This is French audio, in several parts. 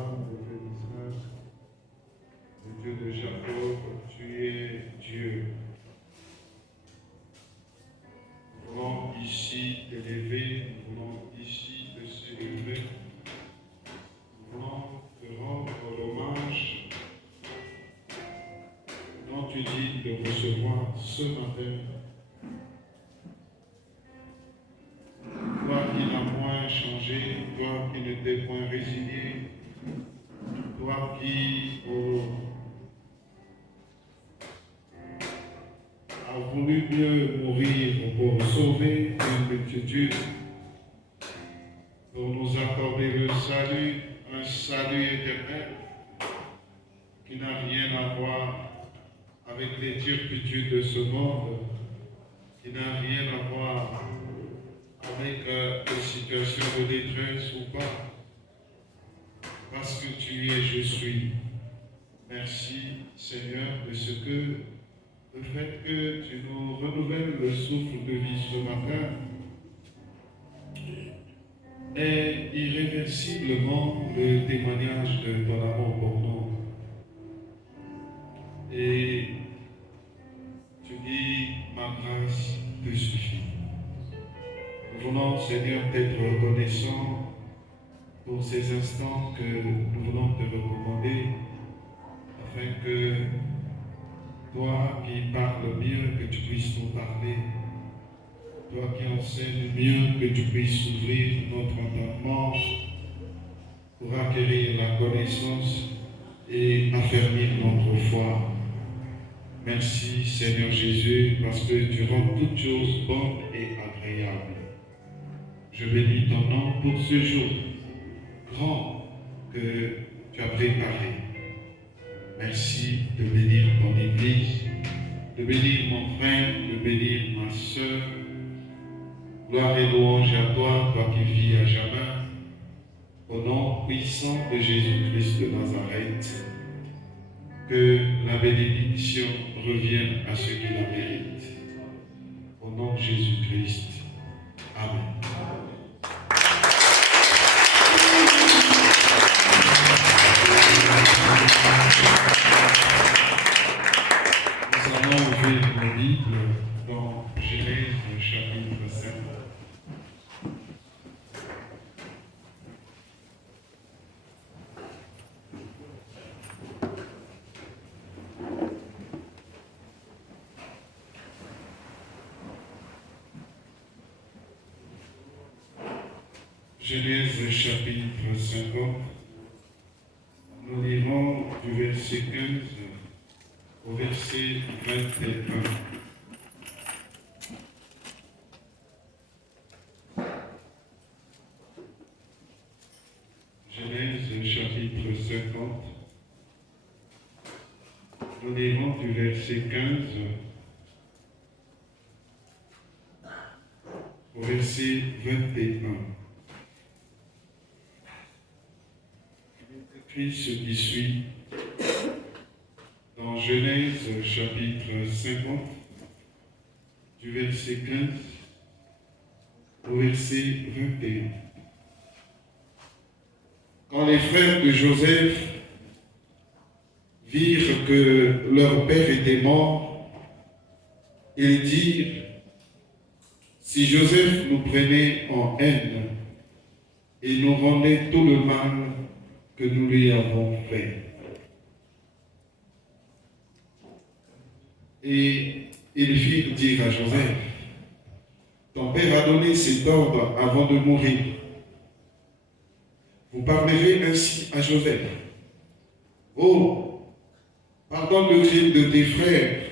Abraham, le Dieu d'Isaac, le Dieu de Jacob, tu es Dieu. Nous voulons ici t'élever, nous voulons ici te célébrer, nous voulons te rendre l'hommage dont tu dis de recevoir ce matin. Toi qui n'as point changé, toi qui ne t'es point résigné, toi qui as voulu mieux mourir pour sauver une multitude, pour nous accorder le salut, un salut éternel qui n'a rien à voir avec les turpitudes de ce monde, qui n'a rien à voir avec des situations de détresse ou pas, parce que tu es, je suis. Merci Seigneur de ce que, le fait que tu nous renouvelles le souffle de vie ce matin est irréversiblement le témoignage de ton amour pour nous. Et tu dis, ma grâce te suffit. Nous voulons, Seigneur, t'être reconnaissants pour ces instants que nous voulons te recommander, afin que toi qui parles mieux, que tu puisses nous parler, toi qui enseignes mieux, que tu puisses ouvrir notre entendement pour acquérir la connaissance et affermir notre foi. Merci Seigneur Jésus, parce que tu rends toutes choses bonnes et agréables. Je bénis ton nom pour ce jour grand que tu as préparé. Merci de bénir ton Église, de bénir mon frère, de bénir ma soeur. Gloire et louange à toi, toi qui vis à jamais. Au nom puissant de Jésus-Christ de Nazareth, que la bénédiction revienne à ceux qui la méritent. Au nom de Jésus-Christ. Amen. Nous allons ouvrir nos Bibles dans Genèse chapitre 5. Genèse chapitre 50, nous lirons du verset 15 au verset 21. Genèse chapitre 50, nous lirons du verset 15 au verset 21. Écrit ce qui suit dans Genèse chapitre 50, du verset 15 au verset 21. Quand les frères de Joseph virent que leur père était mort, ils dirent, si Joseph nous prenait en haine et nous rendait tout le mal que nous lui avons fait. Et ils firent dire à Joseph, ton père a donné cet ordre avant de mourir. Vous parlerez ainsi à Joseph. Oh, pardonne le crime de tes frères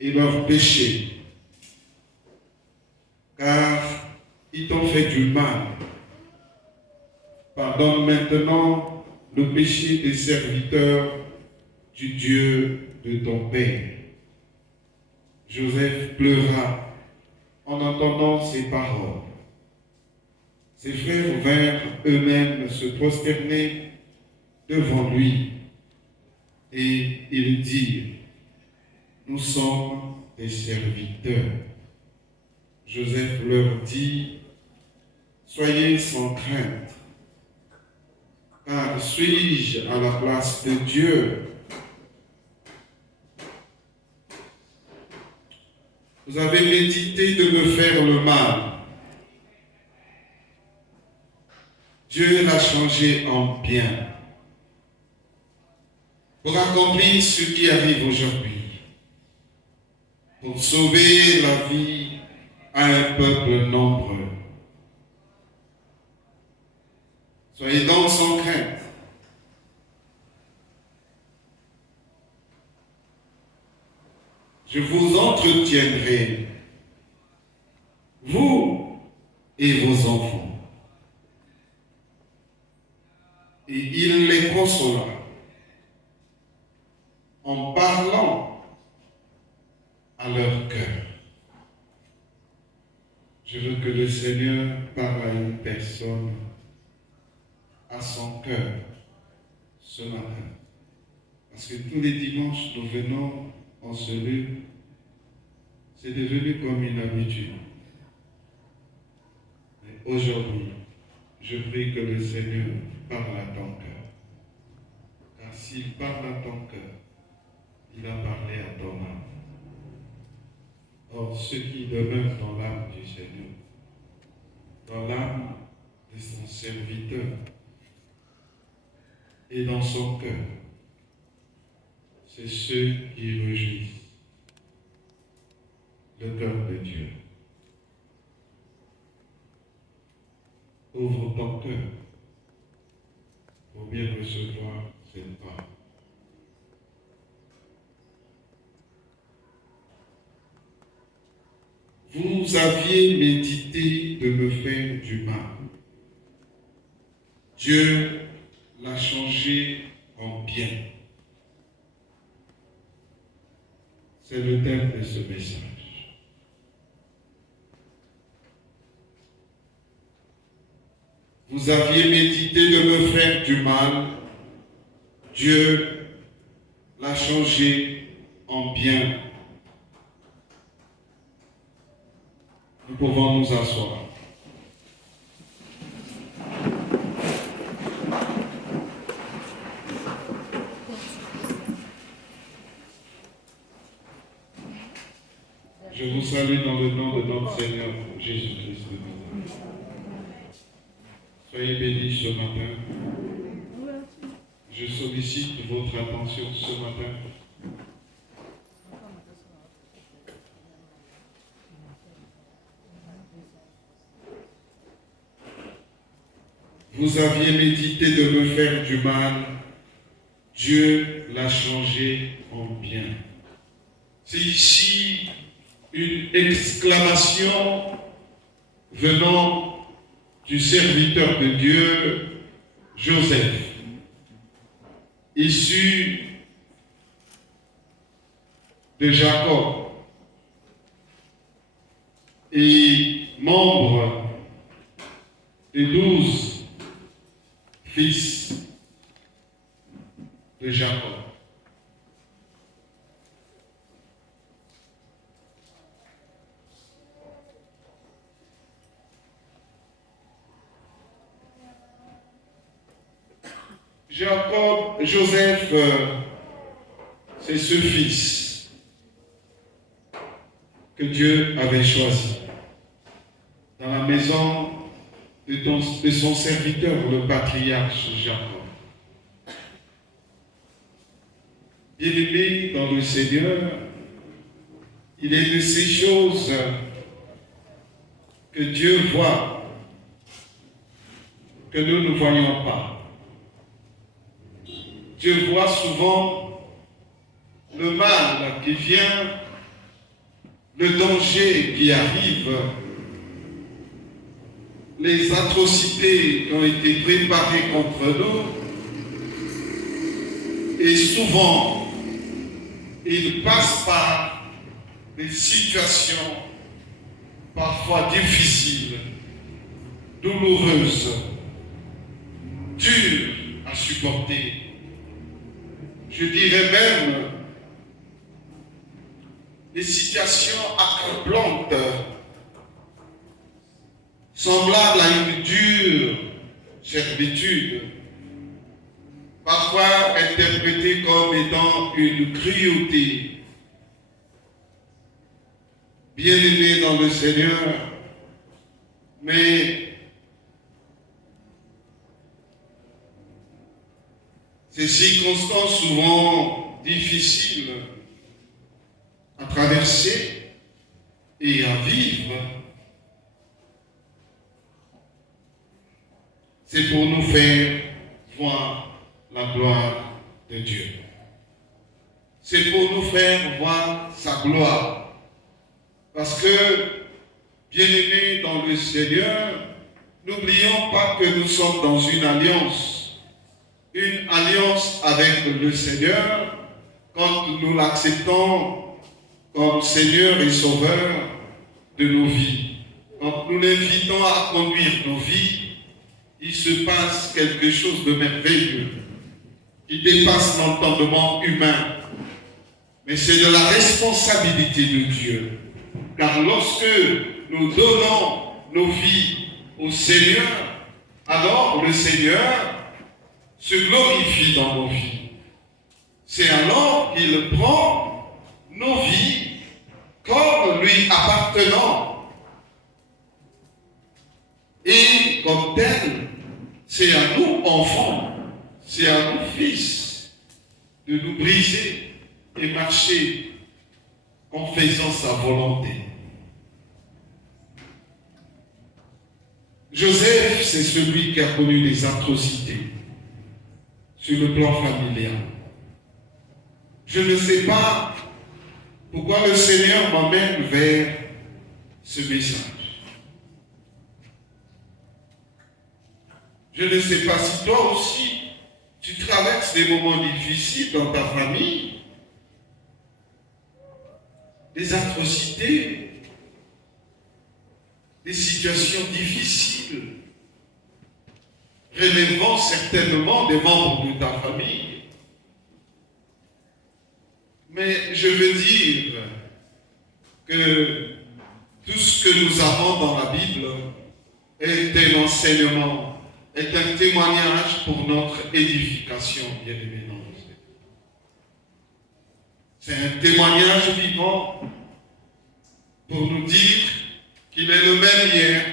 et leurs péchés, car ils t'ont fait du mal. Pardonne maintenant le péché des serviteurs du Dieu de ton Père. Joseph pleura en entendant ces paroles. Ses frères vinrent eux-mêmes se prosterner devant lui et ils dirent, nous sommes tes serviteurs. Joseph leur dit, soyez sans crainte, Car suis-je à la place de Dieu? Vous avez médité de me faire le mal. Dieu l'a changé en bien pour accomplir ce qui arrive aujourd'hui, pour sauver la vie à un peuple nombreux. Soyez donc sans crainte. Je vous entretiendrai, vous et vos enfants. Et il les consolera en parlant à leur cœur. Je veux que le Seigneur parle à une personne, à son cœur, ce matin. Parce que tous les dimanches, nous venons en ce lieu. C'est devenu comme une habitude. Mais aujourd'hui, je prie que le Seigneur parle à ton cœur. Car s'il parle à ton cœur, il a parlé à ton âme. Or, ce qui demeure dans l'âme du Seigneur, dans l'âme de son serviteur et dans son cœur, c'est ceux qui réjouissent le cœur de Dieu. Ouvre ton cœur pour bien recevoir cette parole. Vous aviez médité de me faire du mal. Dieu l'a changé en bien. C'est le thème de ce message. Vous aviez médité de me faire du mal. Dieu l'a changé en bien. Nous pouvons nous asseoir. Je vous salue dans le nom de notre Seigneur Jésus-Christ de Nazareth. Soyez bénis ce matin. Je sollicite votre attention ce matin. Vous aviez médité de me faire du mal. Dieu l'a changé en bien. C'est ici une exclamation venant du serviteur de Dieu, Joseph, issu de Jacob et membre des 12 fils de Jacob. Joseph, c'est ce fils que Dieu avait choisi dans la maison de son serviteur, le patriarche Jacob. Bien-aimé dans le Seigneur, il est de ces choses que Dieu voit, que nous ne voyons pas. Dieu voit souvent le mal qui vient, le danger qui arrive, les atrocités qui ont été préparées contre nous. Et souvent, il passe par des situations parfois difficiles, douloureuses, dures à supporter. Je dirais même des situations accablantes, semblables à une dure servitude, parfois interprétée comme étant une cruauté. Bien-aimés dans le Seigneur, mais ces circonstances souvent difficiles à traverser et à vivre, c'est pour nous faire voir la gloire de Dieu. C'est pour nous faire voir sa gloire. Parce que, bien-aimés dans le Seigneur, n'oublions pas que nous sommes dans une alliance avec le Seigneur, quand nous l'acceptons comme Seigneur et Sauveur de nos vies. Quand nous l'invitons à conduire nos vies, il se passe quelque chose de merveilleux qui dépasse l'entendement humain. Mais c'est de la responsabilité de Dieu. Car lorsque nous donnons nos vies au Seigneur, alors le Seigneur se glorifie dans nos vies. C'est alors qu'il prend nos vies comme lui appartenant. Et comme tel, c'est à nous, enfants, c'est à nous, fils, de nous briser et marcher en faisant sa volonté. Joseph, c'est celui qui a connu des atrocités sur le plan familial. Je ne sais pas pourquoi le Seigneur m'emmène vers ce message. Je ne sais pas si toi aussi, tu traverses des moments difficiles dans ta famille, des atrocités, des situations difficiles, relevant certainement des membres de ta famille. Mais je veux dire que tout ce que nous avons dans la Bible est un enseignement, est un témoignage pour notre édification, bien-aimés dans le Seigneur. C'est un témoignage vivant pour nous dire qu'il est le même hier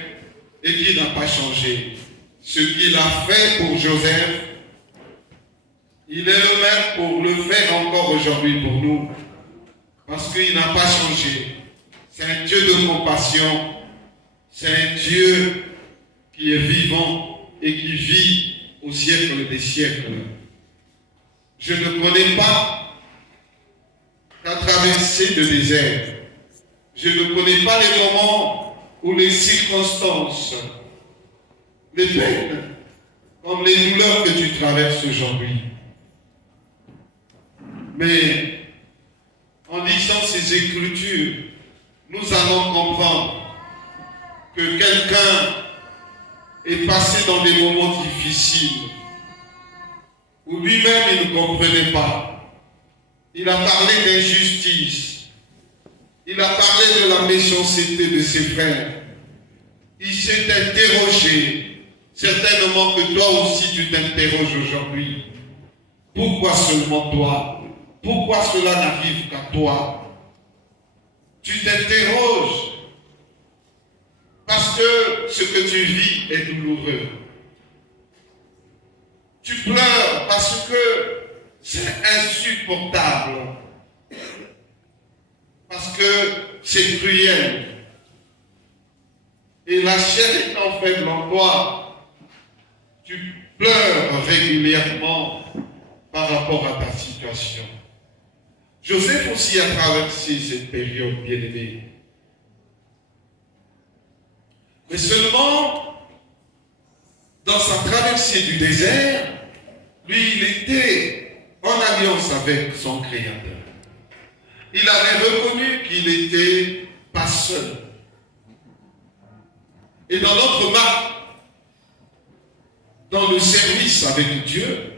et qu'il n'a pas changé. Ce qu'il a fait pour Joseph, il est le même pour le faire encore aujourd'hui pour nous. Parce qu'il n'a pas changé. C'est un Dieu de compassion. C'est un Dieu qui est vivant et qui vit au siècle des siècles. Je ne connais pas ta traversée de désert. Je ne connais pas les moments ou les circonstances, les peines, comme les douleurs que tu traverses aujourd'hui. Mais en lisant ces Écritures, nous allons comprendre que quelqu'un est passé dans des moments difficiles où lui-même il ne comprenait pas. Il a parlé d'injustice. Il a parlé de la méchanceté de ses frères. Il s'est interrogé. Certainement que toi aussi tu t'interroges aujourd'hui. Pourquoi seulement toi? Pourquoi cela n'arrive qu'à toi? Tu t'interroges parce que ce que tu vis est douloureux. Tu pleures parce que c'est insupportable. Parce que c'est cruel. Et la chair étant faible en toi, tu pleures régulièrement par rapport à ta situation. Joseph aussi a traversé cette période, bien-aimée. Mais seulement, dans sa traversée du désert, lui, il était en alliance avec son Créateur. Il avait reconnu qu'il n'était pas seul. Et dans notre marque, dans le service avec Dieu,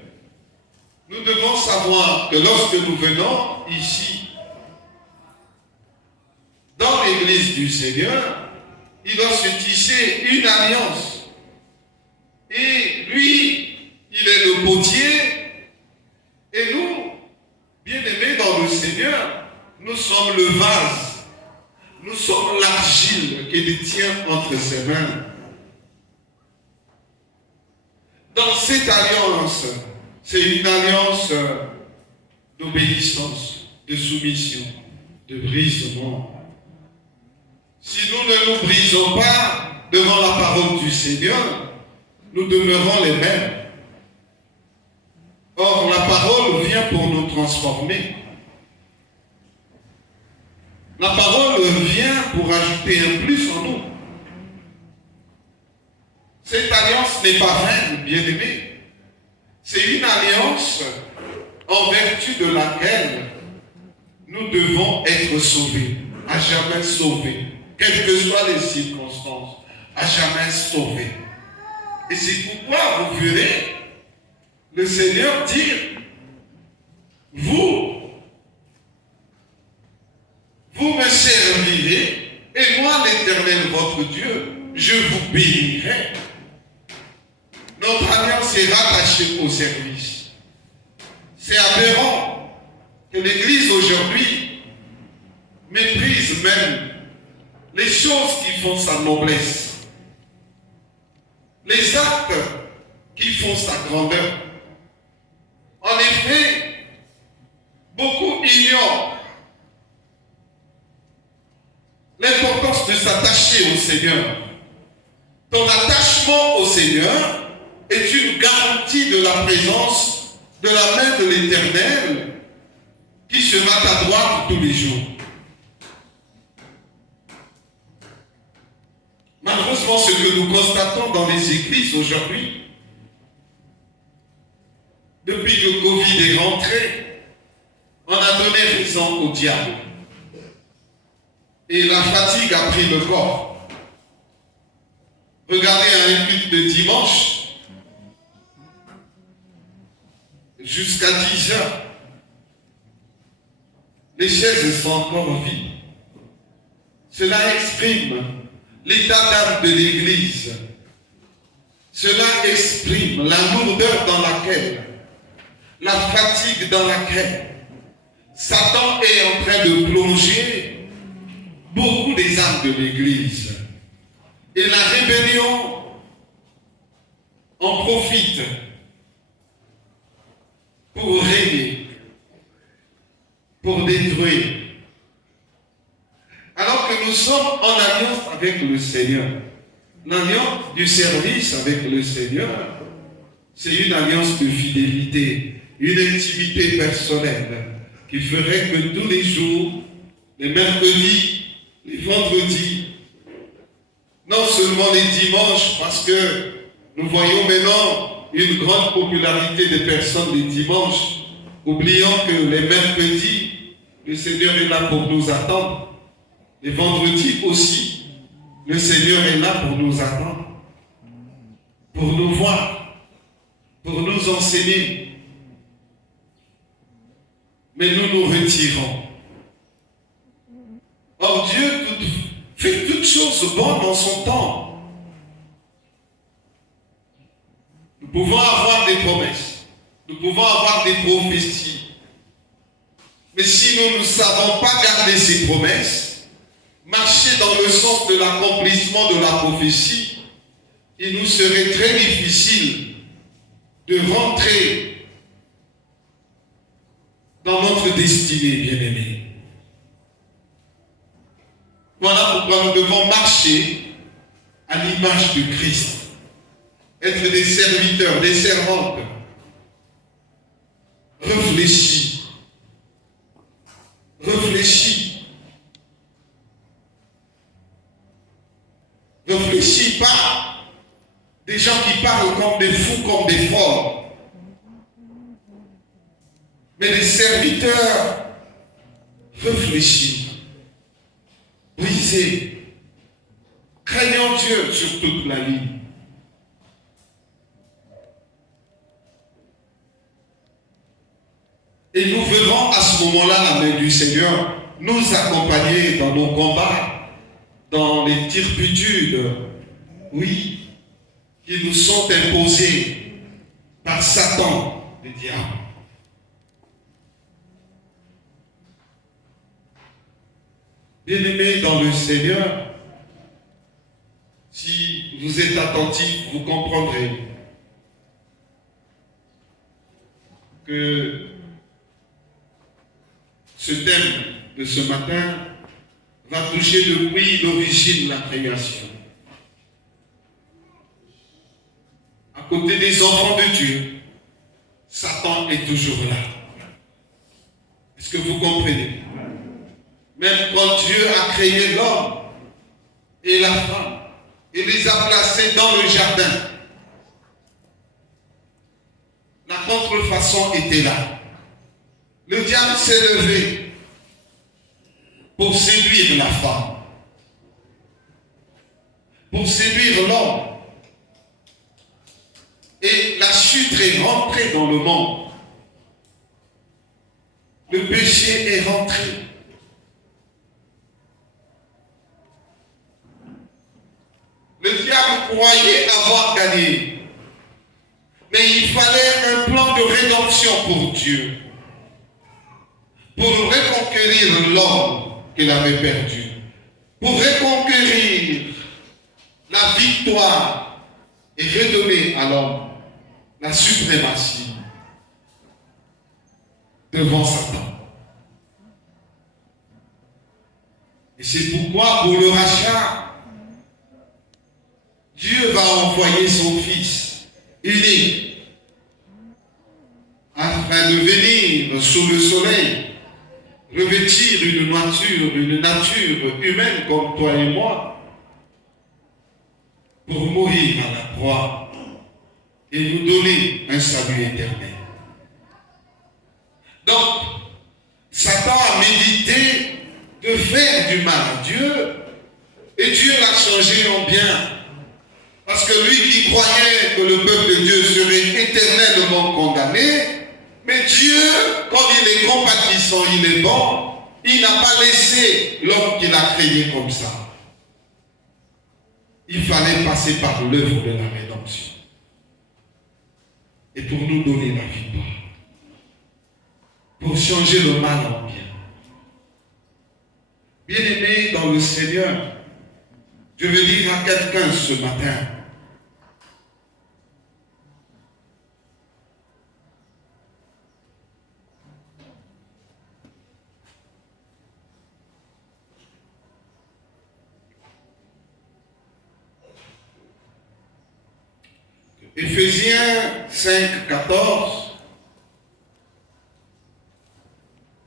nous devons savoir que lorsque nous venons ici, dans l'église du Seigneur, il doit se tisser une alliance. Et lui, il est le potier sommes le vase. Nous sommes l'argile qu'il tient entre ses mains. Dans cette alliance, c'est une alliance d'obéissance, de soumission, de brisement. Si nous ne nous brisons pas devant la parole du Seigneur, nous demeurons les mêmes. Or, la parole vient pour nous transformer. La parole vient pour ajouter un plus en nous. Cette alliance n'est pas vaine, bien-aimés. C'est une alliance en vertu de laquelle nous devons être sauvés, à jamais sauvés, quelles que soient les circonstances, à jamais sauvés. Et c'est pourquoi vous verrez le Seigneur dire, vous me servirez, et moi, l'Éternel, votre Dieu, je vous bénirai. Notre alliance est rattachée au service. C'est aberrant que l'Église aujourd'hui méprise même les choses qui font sa noblesse, les actes qui font sa grandeur. En effet, beaucoup ignorent l'importance de s'attacher au Seigneur. Ton attachement au Seigneur est une garantie de la présence de la main de l'Éternel qui sera à ta droite tous les jours. Malheureusement, ce que nous constatons dans les églises aujourd'hui, depuis que Covid est rentré, on a donné raison au diable. Et la fatigue a pris le corps. Regardez un culte de dimanche, jusqu'à 10 heures, les chaises sont encore vides. Cela exprime l'état d'âme de l'Église. Cela exprime la lourdeur dans laquelle, la fatigue dans laquelle Satan est en train de plonger beaucoup des âmes de l'Église. Et la rébellion en profite pour régner, pour détruire. Alors que nous sommes en alliance avec le Seigneur. L'alliance du service avec le Seigneur, c'est une alliance de fidélité, une intimité personnelle qui ferait que tous les jours, les mercredis, les vendredis, non seulement les dimanches, parce que nous voyons maintenant une grande popularité des personnes les dimanches, oubliant que les mercredis, le Seigneur est là pour nous attendre. Les vendredis aussi, le Seigneur est là pour nous attendre, pour nous voir, pour nous enseigner. Mais nous nous retirons. Or Dieu fait toutes choses bonnes en son temps. Nous pouvons avoir des promesses, nous pouvons avoir des prophéties. Mais si nous ne savons pas garder ces promesses, marcher dans le sens de l'accomplissement de la prophétie, il nous serait très difficile de rentrer dans notre destinée, bien-aimés. Voilà pourquoi nous devons marcher à l'image de Christ, être des serviteurs, des servantes, réfléchis, réfléchis pas des gens qui parlent comme des fous, comme des folles, mais des serviteurs réfléchis, brisés, craignant Dieu sur toute la ligne. Et nous verrons à ce moment-là la main du Seigneur nous accompagner dans nos combats, dans les turpitudes, oui, qui nous sont imposées par Satan, le diable. Bien-aimés dans le Seigneur, si vous êtes attentifs, vous comprendrez que ce thème de ce matin va toucher depuis l'origine de la création. À côté des enfants de Dieu, Satan est toujours là. Est-ce que vous comprenez? Même quand Dieu a créé l'homme et la femme, et les a placés dans le jardin, la contrefaçon était là. Le diable s'est levé pour séduire la femme, pour séduire l'homme. Et la chute est rentrée dans le monde. Le péché est rentré. Le diable croyait avoir gagné. Mais il fallait un plan de rédemption pour Dieu. Pour reconquérir l'homme qu'il avait perdu. Pour reconquérir la victoire et redonner à l'homme la suprématie devant Satan. Et c'est pourquoi, pour le rachat, Dieu va envoyer son Fils unique afin de venir sous le soleil, revêtir une nature humaine comme toi et moi, pour mourir à la croix et nous donner un salut éternel. Donc, Satan a médité de faire du mal à Dieu et Dieu l'a changé en bien. Parce que lui qui croyait que le peuple de Dieu serait éternellement condamné, mais Dieu, comme il est compatissant, il est bon, il n'a pas laissé l'homme qu'il a créé comme ça. Il fallait passer par l'œuvre de la rédemption. Et pour nous donner la victoire. Pour changer le mal en bien. Bien-aimés dans le Seigneur, je veux dire à quelqu'un ce matin, Éphésiens 5, 14.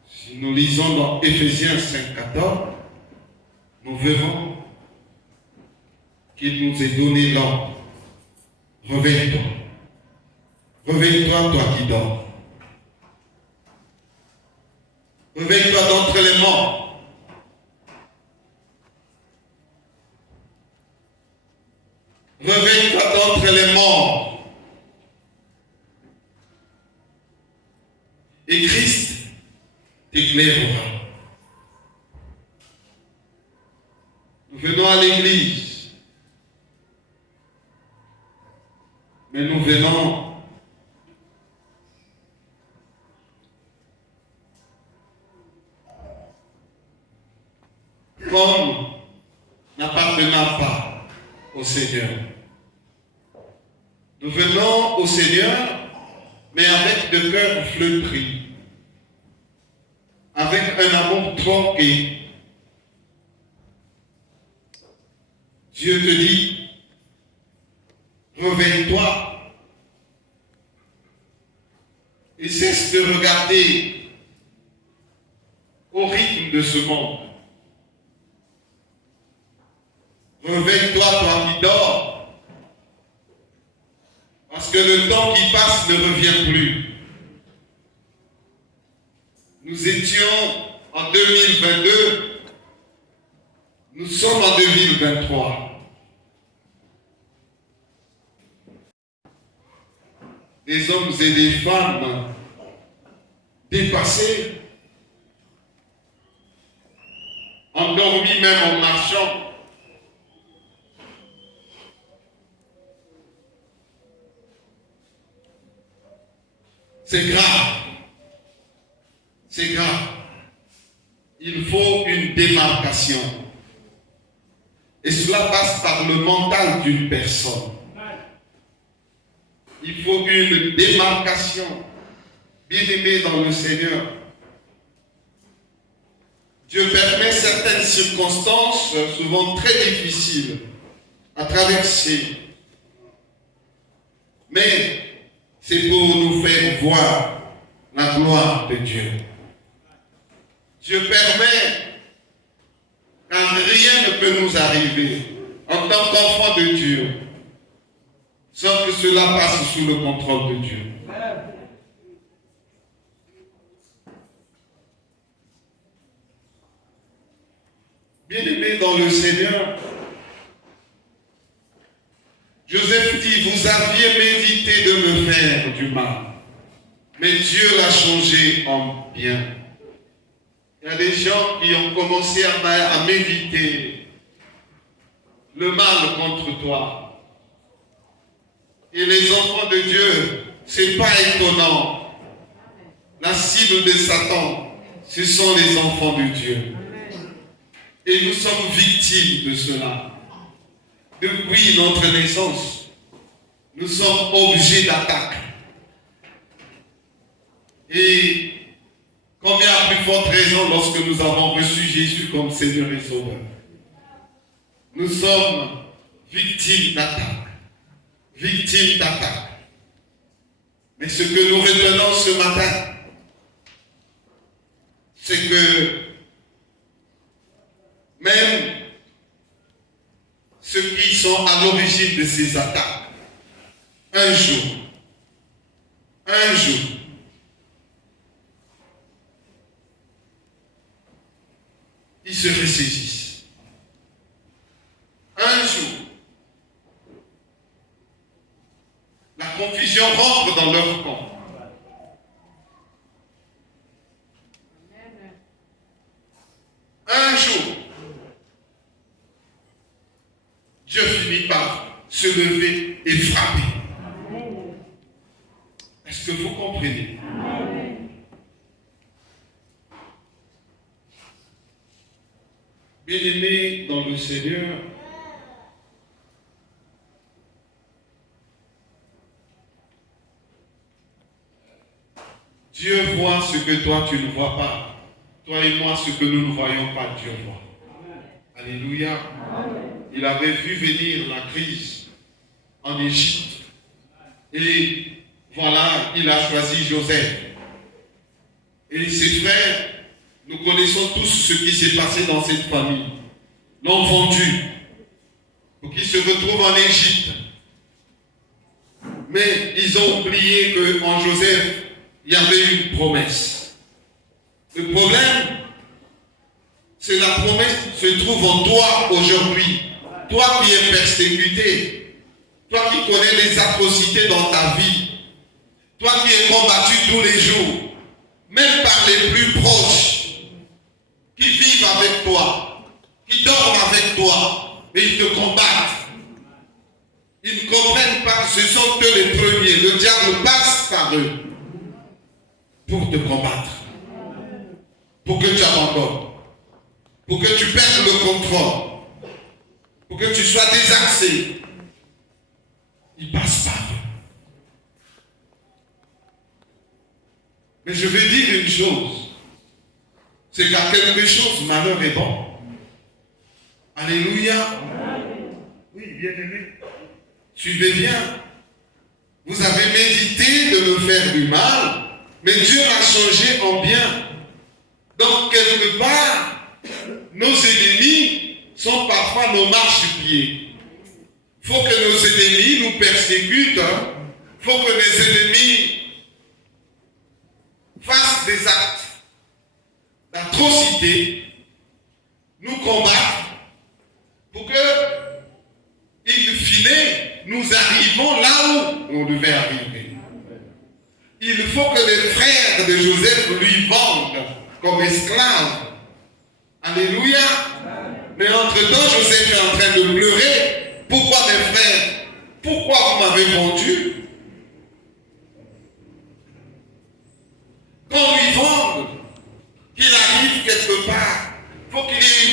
Si nous lisons dans Éphésiens 5, 14, nous verrons qu'il nous est donné l'ordre. Réveille-toi. Réveille-toi, toi qui dors. Réveille-toi d'entre les morts. Réveille-toi d'entre les morts. Et Christ t'éclairera. Nous venons à l'église. Mais nous venons comme n'appartenant pas au Seigneur. Nous venons au Seigneur, mais avec de cœur flétri, avec un amour tronqué. Dieu te dit, réveille-toi et cesse de regarder au rythme de ce monde. Réveille-toi, toi qui dors. Parce que le temps qui passe ne revient plus. Nous étions en 2022, nous sommes en 2023. Des hommes et des femmes dépassés, endormis même en marchant. C'est grave. C'est grave. Il faut une démarche. démarcation. Et cela passe par le mental d'une personne. Il faut une démarcation. Bien-aimé dans le Seigneur, Dieu permet certaines circonstances, souvent très difficiles, à traverser. Mais c'est pour nous faire voir la gloire de Dieu. Dieu permet, car rien ne peut nous arriver en tant qu'enfants de Dieu, sans que cela passe sous le contrôle de Dieu. Bien-aimés dans le Seigneur, Joseph dit, vous aviez médité de me faire du mal, mais Dieu l'a changé en bien. Il y a des gens qui ont commencé à méditer le mal contre toi. Et les enfants de Dieu, c'est pas étonnant. La cible de Satan, ce sont les enfants de Dieu. Et nous sommes victimes de cela. Depuis notre naissance, nous sommes objets d'attaque. Et combien à plus forte raison lorsque nous avons reçu Jésus comme Seigneur et Sauveur. Nous sommes victimes d'attaque. Victimes d'attaque. Mais ce que nous retenons ce matin, c'est que même ceux qui sont à l'origine de ces attaques, un jour, ils se ressaisissent. Un jour, la confusion rentre dans leur camp. Un jour, Dieu finit par se lever et frapper. Est-ce que vous comprenez? Bien-aimés dans le Seigneur, Dieu voit ce que toi tu ne vois pas. Toi et moi, ce que nous ne voyons pas, Dieu voit. Alléluia. Il avait vu venir la crise en Égypte. Et voilà, il a choisi Joseph. Et ses frères, nous connaissons tous ce qui s'est passé dans cette famille. L'ont vendu pour qu'il se retrouve en Égypte. Mais ils ont oublié qu'en Joseph, il y avait une promesse. Le problème, c'est la promesse qui se trouve en toi aujourd'hui. Toi qui es persécuté, toi qui connais les atrocités dans ta vie, toi qui es combattu tous les jours, même par les plus proches, qui vivent avec toi, qui dorment avec toi, et ils te combattent. Ils ne comprennent pas, ce sont eux les premiers. Le diable passe par eux pour te combattre, pour que tu abandonnes, pour que tu perdes le contrôle, pour que tu sois désaxé. Il passe par eux. Mais je vais dire une chose, c'est qu'à quelque chose, malheur est bon. Alléluia. Oui, bien aimé. Suivez bien. Vous avez médité de me faire du mal, mais Dieu l'a changé en bien. Donc, quelque part, nos ennemis sont parfois nos marchepieds. Il faut que nos ennemis nous persécutent. Il faut que les ennemis fassent des actes d'atrocité, nous combattent, pour que, in fine, nous arrivons là où on devait arriver. Il faut que les frères de Joseph lui vendent comme esclave. Alléluia. Mais entre-temps, Joseph est en train de pleurer. Pourquoi mes frères? Pourquoi vous m'avez vendu? Qu'on lui vende, qu'il arrive quelque part, il faut qu'il y ait une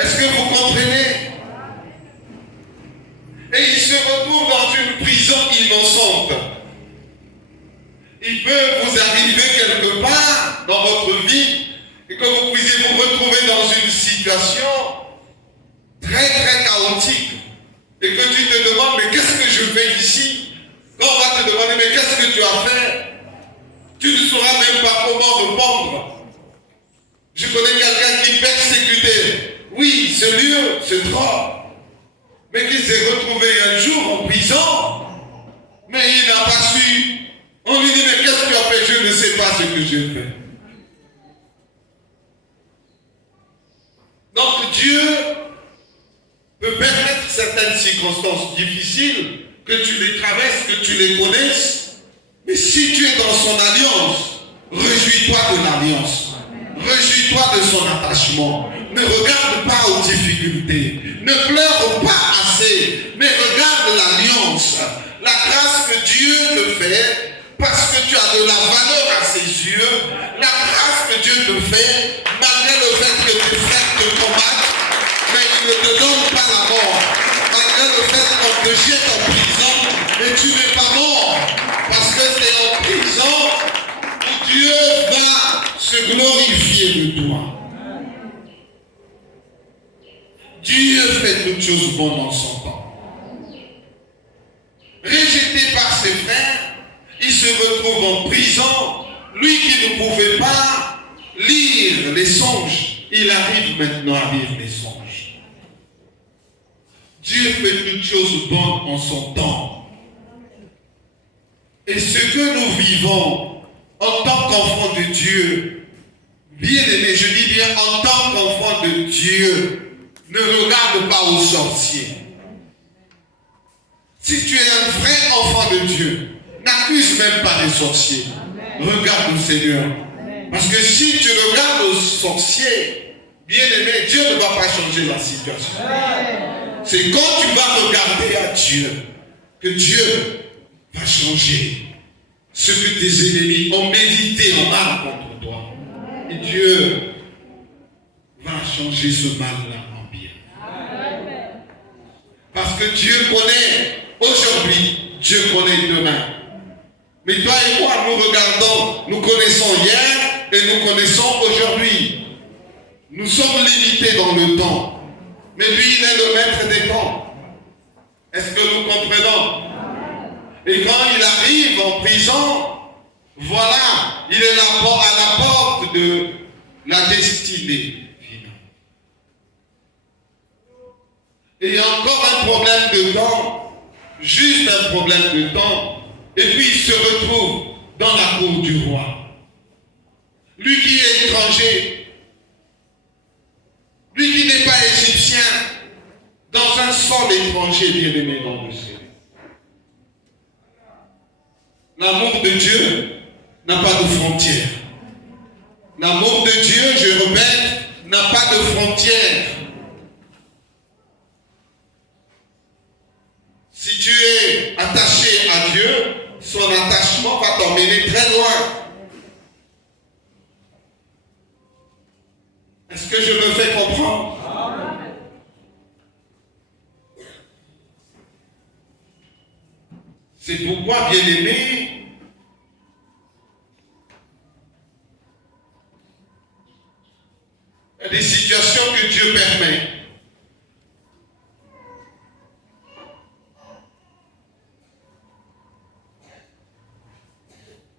Est-ce que vous comprenez? Et il se retrouve dans une prison innocente. Il peut vous arriver quelque part dans votre vie et que vous puissiez vous retrouver dans une situation très très chaotique et que tu te demandes mais qu'est-ce que je fais ici? Quand on va te demander mais qu'est-ce que tu as fait? Tu ne sauras même pas comment répondre. Je connais quelqu'un qui persécutait, oui, ce lieu, ce trop, mais qui s'est retrouvé un jour en prison, mais il n'a pas su. On lui dit, mais qu'est-ce que tu as fait? Je ne sais pas ce que j'ai fait. Donc Dieu peut permettre certaines circonstances difficiles, que tu les traverses, que tu les connaisses, mais si tu es dans son alliance, réjouis-toi de l'alliance. Réjouis-toi de son attachement. Ne regarde pas aux difficultés. Ne pleure pas assez, mais regarde l'alliance. La grâce que Dieu te fait, parce que tu as de la valeur à ses yeux. La grâce que Dieu te fait, malgré le fait que tes frères te combattent, mais il ne te donne pas la mort. Malgré le fait qu'on te jette en prison, mais tu n'es pas mort. Parce que c'est en prison où Dieu va se glorifier de toi. Dieu fait toutes choses bonnes en son temps. Rejeté par ses frères, il se retrouve en prison. Lui qui ne pouvait pas lire les songes, il arrive maintenant à lire les songes. Dieu fait toutes choses bonnes en son temps. Et ce que nous vivons en tant qu'enfants de Dieu, bien aimé, je dis bien en tant qu'enfants de Dieu, ne regarde pas aux sorciers. Si tu es un vrai enfant de Dieu, n'accuse même pas les sorciers. Regarde le Seigneur. Parce que si tu regardes aux sorciers, bien aimé, Dieu ne va pas changer la situation. C'est quand tu vas regarder à Dieu que Dieu va changer ce que tes ennemis ont médité en mal contre toi. Et Dieu va changer ce mal-là en bien. Parce que Dieu connaît aujourd'hui, Dieu connaît demain. Mais toi et moi, nous regardons, nous connaissons hier et nous connaissons aujourd'hui. Nous sommes limités dans le temps. Mais lui, il est le maître des temps. Est-ce que nous comprenons? Et quand il arrive en prison, voilà, il est à la porte de la destinée finale. Et il y a encore un problème de temps, juste un problème de temps, et puis il se retrouve dans la cour du roi. Lui qui est étranger, lui qui n'est pas égyptien, dans un sol étranger bien aimé dans le ciel. L'amour de Dieu n'a pas de frontières. L'amour de Dieu, je répète, n'a pas de frontières. Si tu es attaché à Dieu, son attachement va t'emmener très loin. Est-ce que je me fais comprendre? C'est pourquoi, bien aimé, il y a des situations que Dieu permet.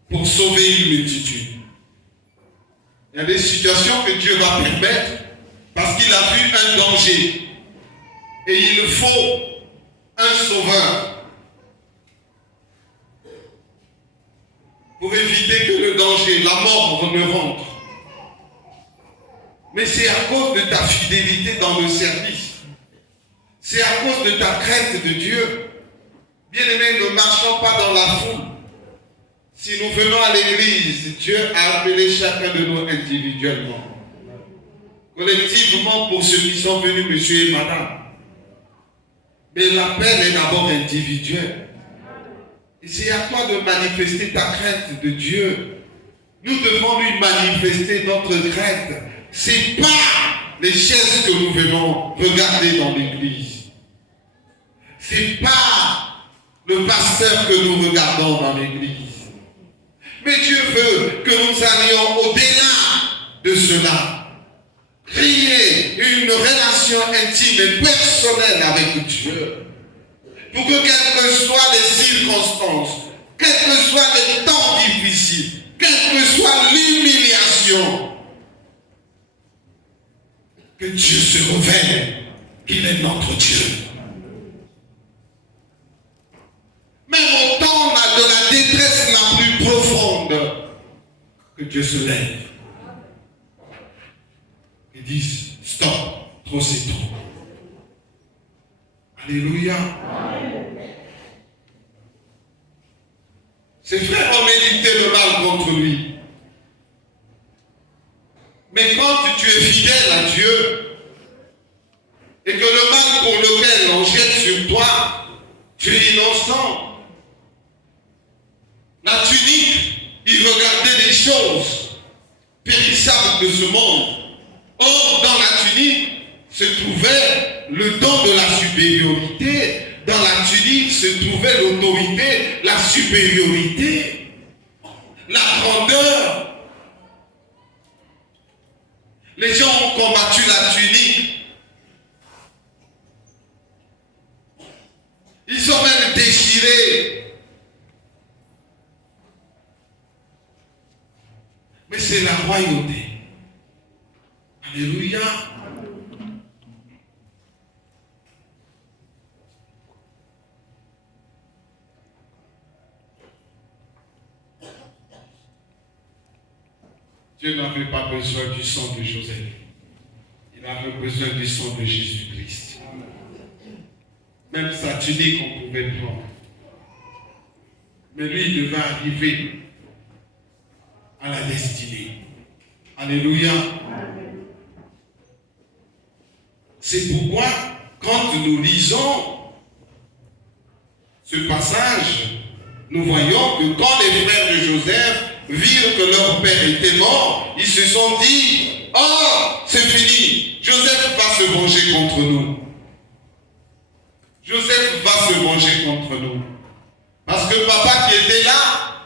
Pour sauver une multitude. Il y a des situations que Dieu va permettre parce qu'il a vu un danger. Et il faut un sauveur. Pour éviter que le danger, la mort ne rentre. Mais c'est à cause de ta fidélité dans le service. C'est à cause de ta crainte de Dieu. Bien-aimés, ne marchons pas dans la foule. Si nous venons à l'église, Dieu a appelé chacun de nous individuellement. Collectivement pour ceux qui sont venus, monsieur et madame. Mais l'appel est d'abord individuel. Et c'est à toi de manifester ta crainte de Dieu. Nous devons lui manifester notre crainte. C'est pas les chaises que nous venons regarder dans l'église. Ce n'est pas le pasteur que nous regardons dans l'église. Mais Dieu veut que nous allions au-delà de cela. Créer une relation intime et personnelle avec Dieu. Pour que quelles que soient les circonstances, quels que soient les temps difficiles, quelle que soit l'humiliation, que Dieu se révèle qu'il est notre Dieu. Même au temps de la détresse la plus profonde, que Dieu se lève et dise stop, trop c'est trop. Alléluia. Ses frères ont médité le mal contre lui. Mais quand tu es fidèle à Dieu et que le mal pour lequel on jette sur toi, tu es innocent. La tunique, il regardait les choses périssables de ce monde. Or, dans la tunique se trouvait le don de la supériorité. Dans la tunique se trouvait l'autorité, la supériorité, la grandeur. Les gens ont combattu la tunique. Ils ont même déchiré. Mais c'est la royauté. Alléluia. Dieu n'avait pas besoin du sang de Joseph. Il avait besoin du sang de Jésus-Christ. Même sa tunique, on pouvait prendre. Mais lui, il devait arriver à la destinée. Alléluia. C'est pourquoi, quand nous lisons ce passage, nous voyons que quand les frères de Joseph virent que leur père était mort, ils se sont dit, oh, c'est fini, Joseph va se venger contre nous. Joseph va se venger contre nous. Parce que papa qui était là,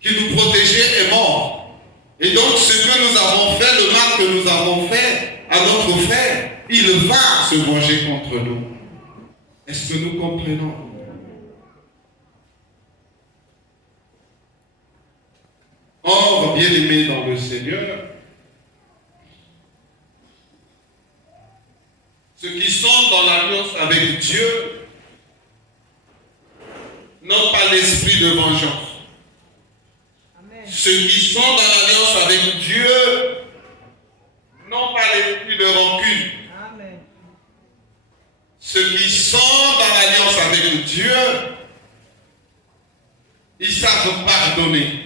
qui nous protégeait, est mort. Et donc ce que nous avons fait, le mal que nous avons fait à notre frère, il va se venger contre nous. Est-ce que nous comprenons? Or, bien-aimés dans le Seigneur, ceux qui sont dans l'alliance avec Dieu n'ont pas l'esprit de vengeance. Amen. Ceux qui sont dans l'alliance avec Dieu n'ont pas l'esprit de rancune. Amen. Ceux qui sont dans l'alliance avec Dieu, ils savent pardonner.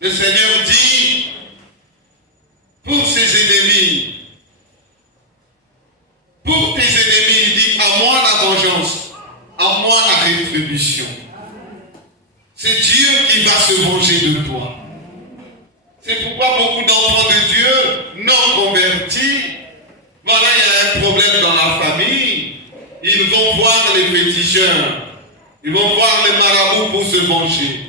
Le Seigneur dit, pour ses ennemis, pour tes ennemis, il dit, à moi la vengeance, à moi la rétribution. C'est Dieu qui va se venger de toi. C'est pourquoi beaucoup d'enfants de Dieu non convertis, voilà, il y a un problème dans la famille, ils vont voir les féticheurs, ils vont voir les marabouts pour se venger.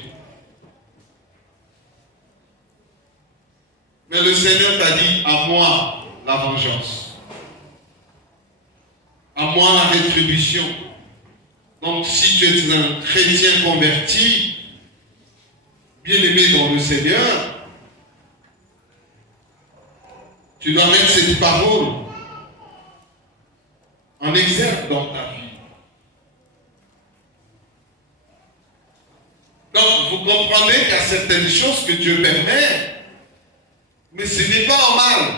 Mais le Seigneur t'a dit, à moi la vengeance. À moi la rétribution. Donc si tu es un chrétien converti, bien-aimé dans le Seigneur, tu dois mettre cette parole en exergue dans ta vie. Donc vous comprenez qu'il y a certaines choses que Dieu permet. Mais ce n'est pas un mal.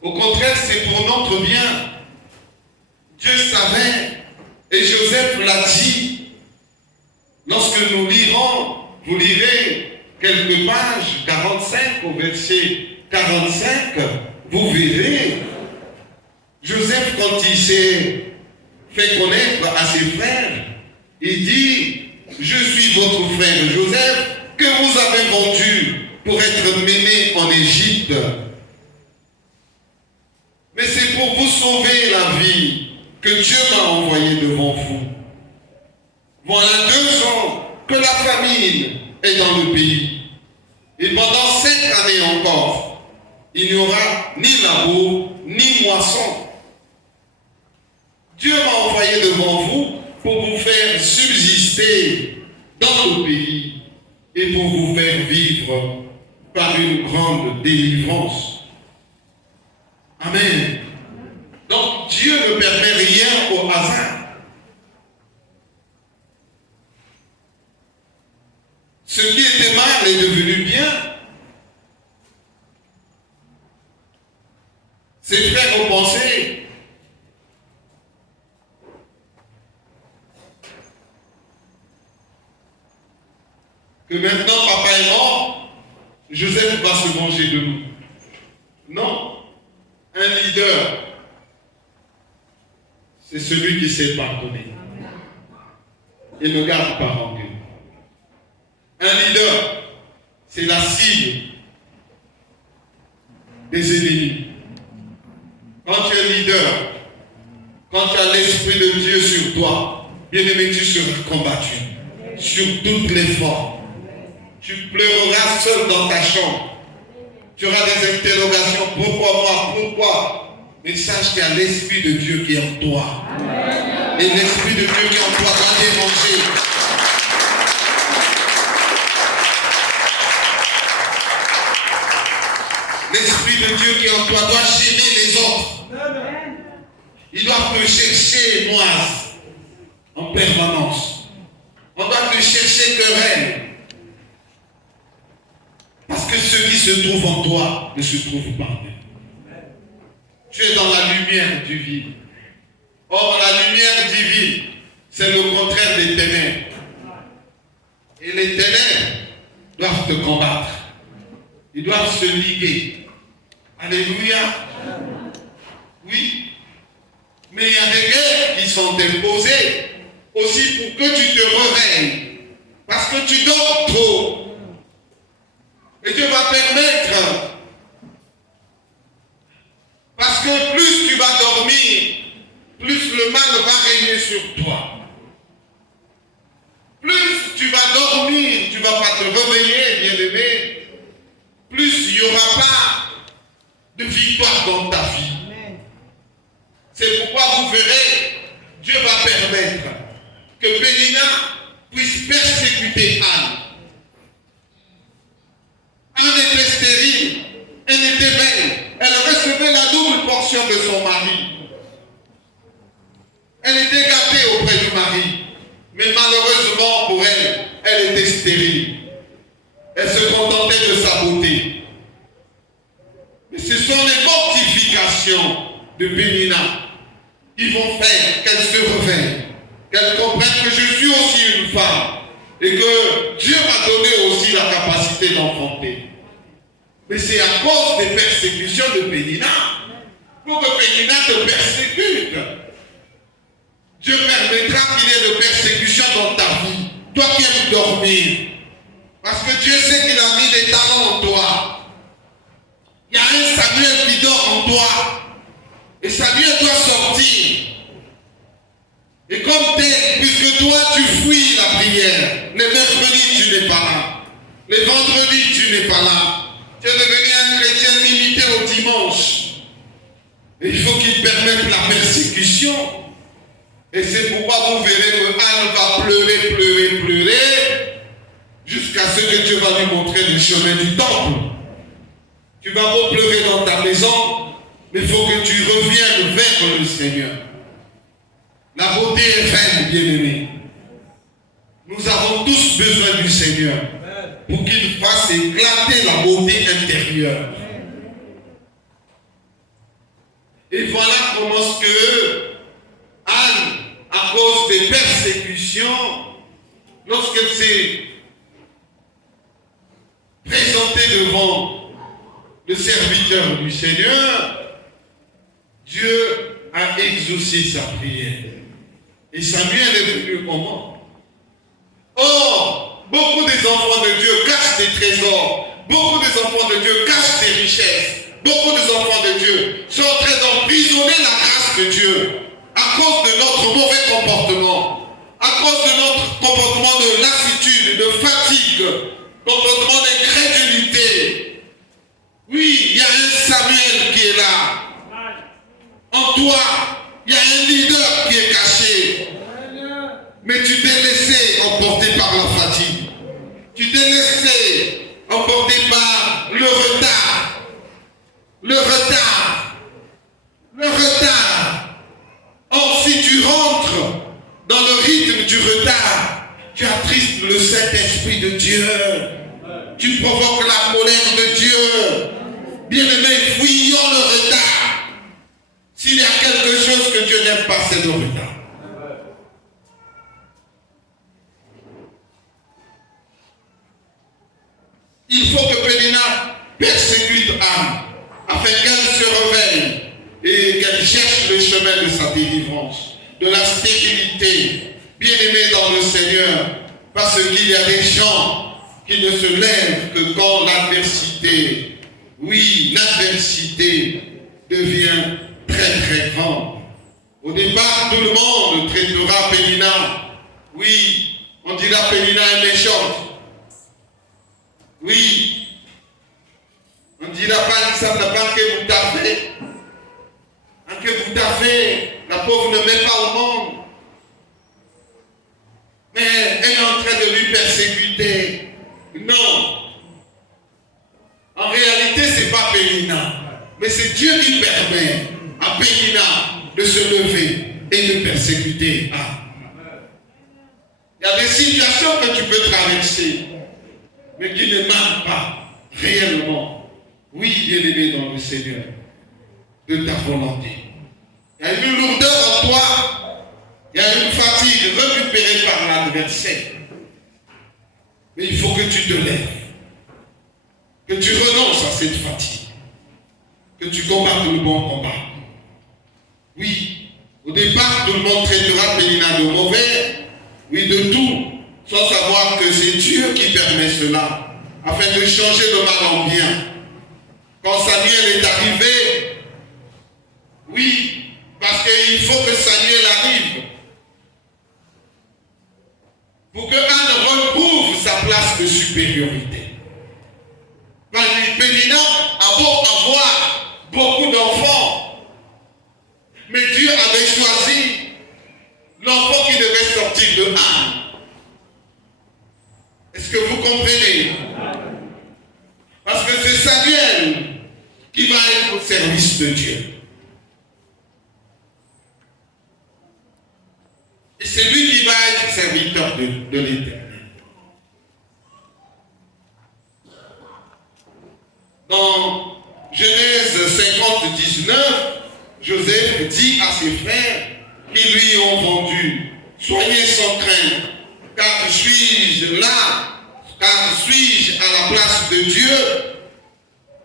Au contraire, c'est pour notre bien. Dieu savait. Et Joseph l'a dit. Lorsque nous lirons, vous lirez quelques pages, 45 au verset 45, vous verrez, Joseph, quand il s'est fait connaître à ses frères, il dit, je suis votre frère Joseph, que vous avez vendu pour être Égypte. Mais c'est pour vous sauver la vie que Dieu m'a envoyé devant vous. Voilà 2 ans que la famine est dans le pays. Et pendant 5 années encore, il n'y aura ni labour, ni moisson. Dieu m'a envoyé devant vous pour vous faire subsister dans le pays et pour vous faire vivre par une grande délivrance. Amen. Donc Dieu ne permet rien au hasard. Ce qui était mal est devenu bien. Ses frères ont pensé que maintenant papa est mort, Joseph va se venger de nous. Non. Un leader, c'est celui qui sait pardonner et ne garde pas rancune. Un leader, c'est la cible des ennemis. Quand tu es leader, quand tu as l'Esprit de Dieu sur toi, bien-aimé, tu seras combattu sur toutes les formes. Tu pleureras seul dans ta chambre. Tu auras des interrogations. Pourquoi moi? Pourquoi? Mais sache qu'il y a l'Esprit de Dieu qui est en toi. Amen. Et l'Esprit de Dieu qui est en toi va déranger. L'Esprit de Dieu qui est en toi doit gêner les autres. Amen. Il doit te chercher, Moise, en permanence. On doit te chercher querelle. Parce que ce qui se trouve en toi ne se trouve pas en elle. Tu es dans la lumière divine. Or, la lumière divine, c'est le contraire des ténèbres. Et les ténèbres doivent te combattre. Ils doivent se liguer. Alléluia. Oui. Mais il y a des guerres qui sont imposées aussi pour que tu te réveilles. Parce que tu dors trop. Et Dieu va permettre. Parce que plus tu vas dormir, plus le mal va régner sur toi. Plus tu vas dormir, tu ne vas pas te réveiller, bien-aimé, plus il n'y aura pas de victoire dans ta vie. C'est pourquoi vous verrez, Dieu va permettre que Pénina puisse persécuter Anne. Anne était stérile, elle était belle, elle recevait la double portion de son mari. Elle était gâtée auprès du mari, mais malheureusement pour elle, elle était stérile. Elle se contentait de sa beauté. Mais ce sont les mortifications de Pénina qui vont faire qu'elle se réveille, qu'elle comprenne que je suis aussi une femme et que Dieu m'a donné aussi la capacité d'enfanter. Mais c'est à cause des persécutions de Pénina. Pour que Pénina te persécute, Dieu permettra qu'il y ait de persécutions dans ta vie. Toi qui aimes dormir. Parce que Dieu sait qu'il a mis des talents en toi. Il y a un Samuel qui dort en toi. Et Samuel doit sortir. Et comme puisque toi tu fuis la prière, les mercredis tu n'es pas là. Les vendredis tu n'es pas là. Tu es devenu un chrétien limité au dimanche. Et il faut qu'il permette la persécution. Et c'est pourquoi vous verrez que Anne va pleurer, pleurer, pleurer, jusqu'à ce que Dieu va lui montrer le chemin du temple. Tu vas pas pleurer dans ta maison, mais il faut que tu reviennes vers le Seigneur. La beauté est vaine, bien-aimé. Nous avons tous besoin du Seigneur pour qu'il fasse éclater la beauté intérieure. Et voilà comment ce que Anne, à cause des persécutions, lorsqu'elle s'est présentée devant le serviteur du Seigneur, Dieu a exaucé sa prière. Et Samuel est venu comment? Or, beaucoup des enfants de Dieu cachent des trésors. Beaucoup des enfants de Dieu cachent des beaucoup d'enfants de Dieu sont en train d'emprisonner la grâce de Dieu à cause de notre mauvais comportement, à cause de notre comportement de lassitude, de fatigue, comportement d'incrédulité. Oui, il y a un Samuel qui est là. En toi, il y a un leader qui est caché. Mais tu t'es laissé emporter par la fatigue. Tu t'es laissé emporter par le retard. Le retard. Le retard. Or, si tu rentres dans le rythme du retard, tu attristes le Saint-Esprit de Dieu. Tu provoques la colère de Dieu. Bien-aimés, fuyons le retard. S'il y a quelque chose que Dieu n'aime pas, c'est le retard. Il faut que Pénina persécute Anne, afin qu'elle se réveille et qu'elle cherche le chemin de sa délivrance, de la stérilité. Bien-aimés dans le Seigneur, parce qu'il y a des gens qui ne se lèvent que quand l'adversité, oui, l'adversité devient très très grande. Au départ, tout le monde traitera Pénina. Oui, on dira Pénina est méchante. Oui, on dira pas ça n'a pas que vous tapez. Que vous tapez, la pauvre ne met pas au monde. Mais elle est en train de lui persécuter. Non. En réalité, ce n'est pas Pénina. Mais c'est Dieu qui permet à Pénina de se lever et de persécuter. Il y a des situations que tu peux traverser, mais qui ne marquent pas réellement. Oui, bien-aimé dans le Seigneur, de ta volonté. Il y a une lourdeur en toi, il y a une fatigue récupérée par l'adversaire. Mais il faut que tu te lèves, que tu renonces à cette fatigue, que tu combattes le bon combat. Oui, au départ, tout le monde traitera Pénina de mauvais, oui, de tout, sans savoir que c'est Dieu qui permet cela, afin de changer le mal en bien. Quand Samuel est arrivé, oui, parce qu'il faut que Samuel arrive, pour que Anne retrouve sa place de supériorité. Pénina a beau avoir beaucoup d'enfants, mais Dieu avait choisi l'enfant qui devait sortir de Anne. Est-ce que vous comprenez? Parce que c'est Samuel qui va être au service de Dieu. Et c'est lui qui va être serviteur de l'Éternel. Dans Genèse 50, 19, Joseph dit à ses frères qui lui ont vendu, soyez sans crainte, car suis-je là, car suis-je à la place de Dieu?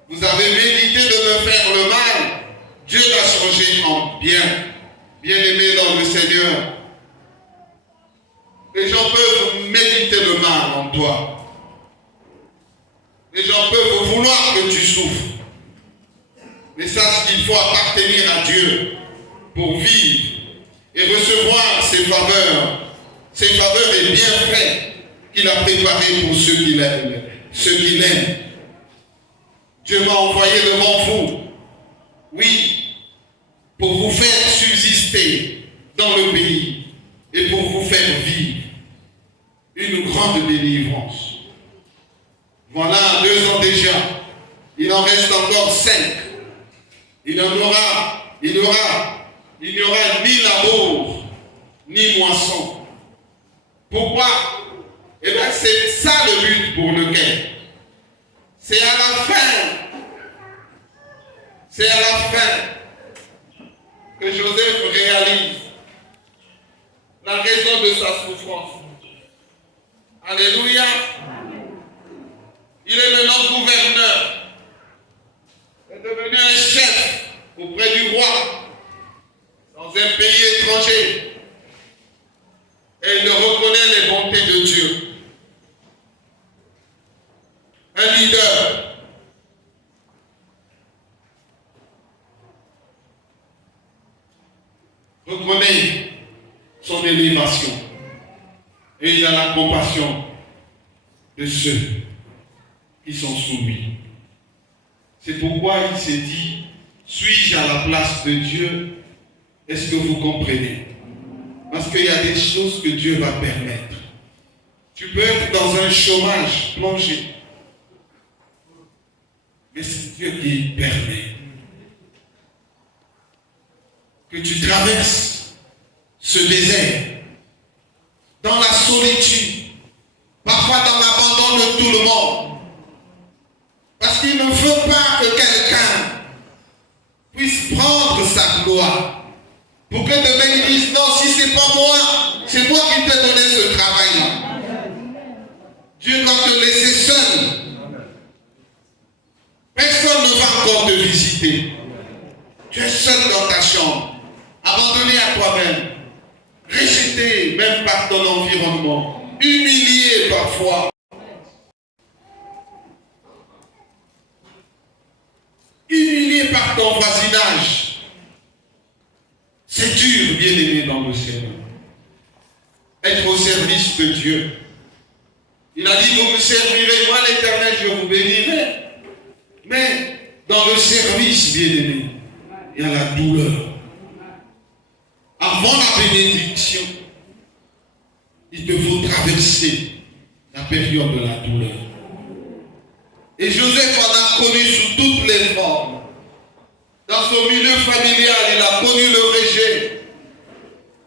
Vous avez médité de me faire le mal, Dieu l'a changé en bien. Bien-aimé dans le Seigneur, les gens peuvent méditer le mal en toi. Les gens peuvent vouloir que tu souffres. Mais sache qu'il faut appartenir à Dieu pour vivre et recevoir ses faveurs et bienfaits qu'il a préparés pour ceux qui l'aiment. Dieu m'a envoyé devant vous, oui, pour vous faire subsister dans le pays et pour vous faire vivre une grande délivrance. Voilà 2 ans déjà. Il en reste encore 5. Il n'y aura ni labour, ni moisson. Pourquoi? Eh bien, c'est ça le but pour lequel. C'est à la fin que Joseph réalise la raison de sa souffrance. Alléluia. Il est maintenant gouverneur. Il est devenu un chef auprès du roi dans un pays étranger. Et il reconnaît les bontés de Dieu. Un leader. reconnaît son élévation et il a la compassion de ceux qui sont sous lui. C'est pourquoi il s'est dit, suis-je à la place de Dieu? Est-ce que vous comprenez? Parce qu'il y a des choses que Dieu va permettre. Tu peux être dans un chômage plongé, mais c'est Dieu qui permet que tu traverses ce désert dans la solitude, parfois dans l'abandon de tout le monde, parce qu'il ne veut pas que quelqu'un puisse prendre sa gloire pour que demain il dise non, si c'est pas moi, c'est moi qui t'ai donné ce travail-là. Dieu doit te laisser seul. Personne ne va encore te visiter. Tu es seul dans ta chambre, abandonné à toi-même, rejeté même par ton environnement, humilié parfois. Humilié par ton voisinage. C'est dur, bien-aimé dans le Seigneur. Être au service de Dieu. Il a dit, vous me servirez, moi l'Éternel, je vous bénirai. Mais dans le service, bien-aimé, il y a la douleur. Avant la bénédiction, il te faut traverser la période de la douleur. Et Joseph en a connu sous toutes les formes. Dans son milieu familial, il a connu le rejet.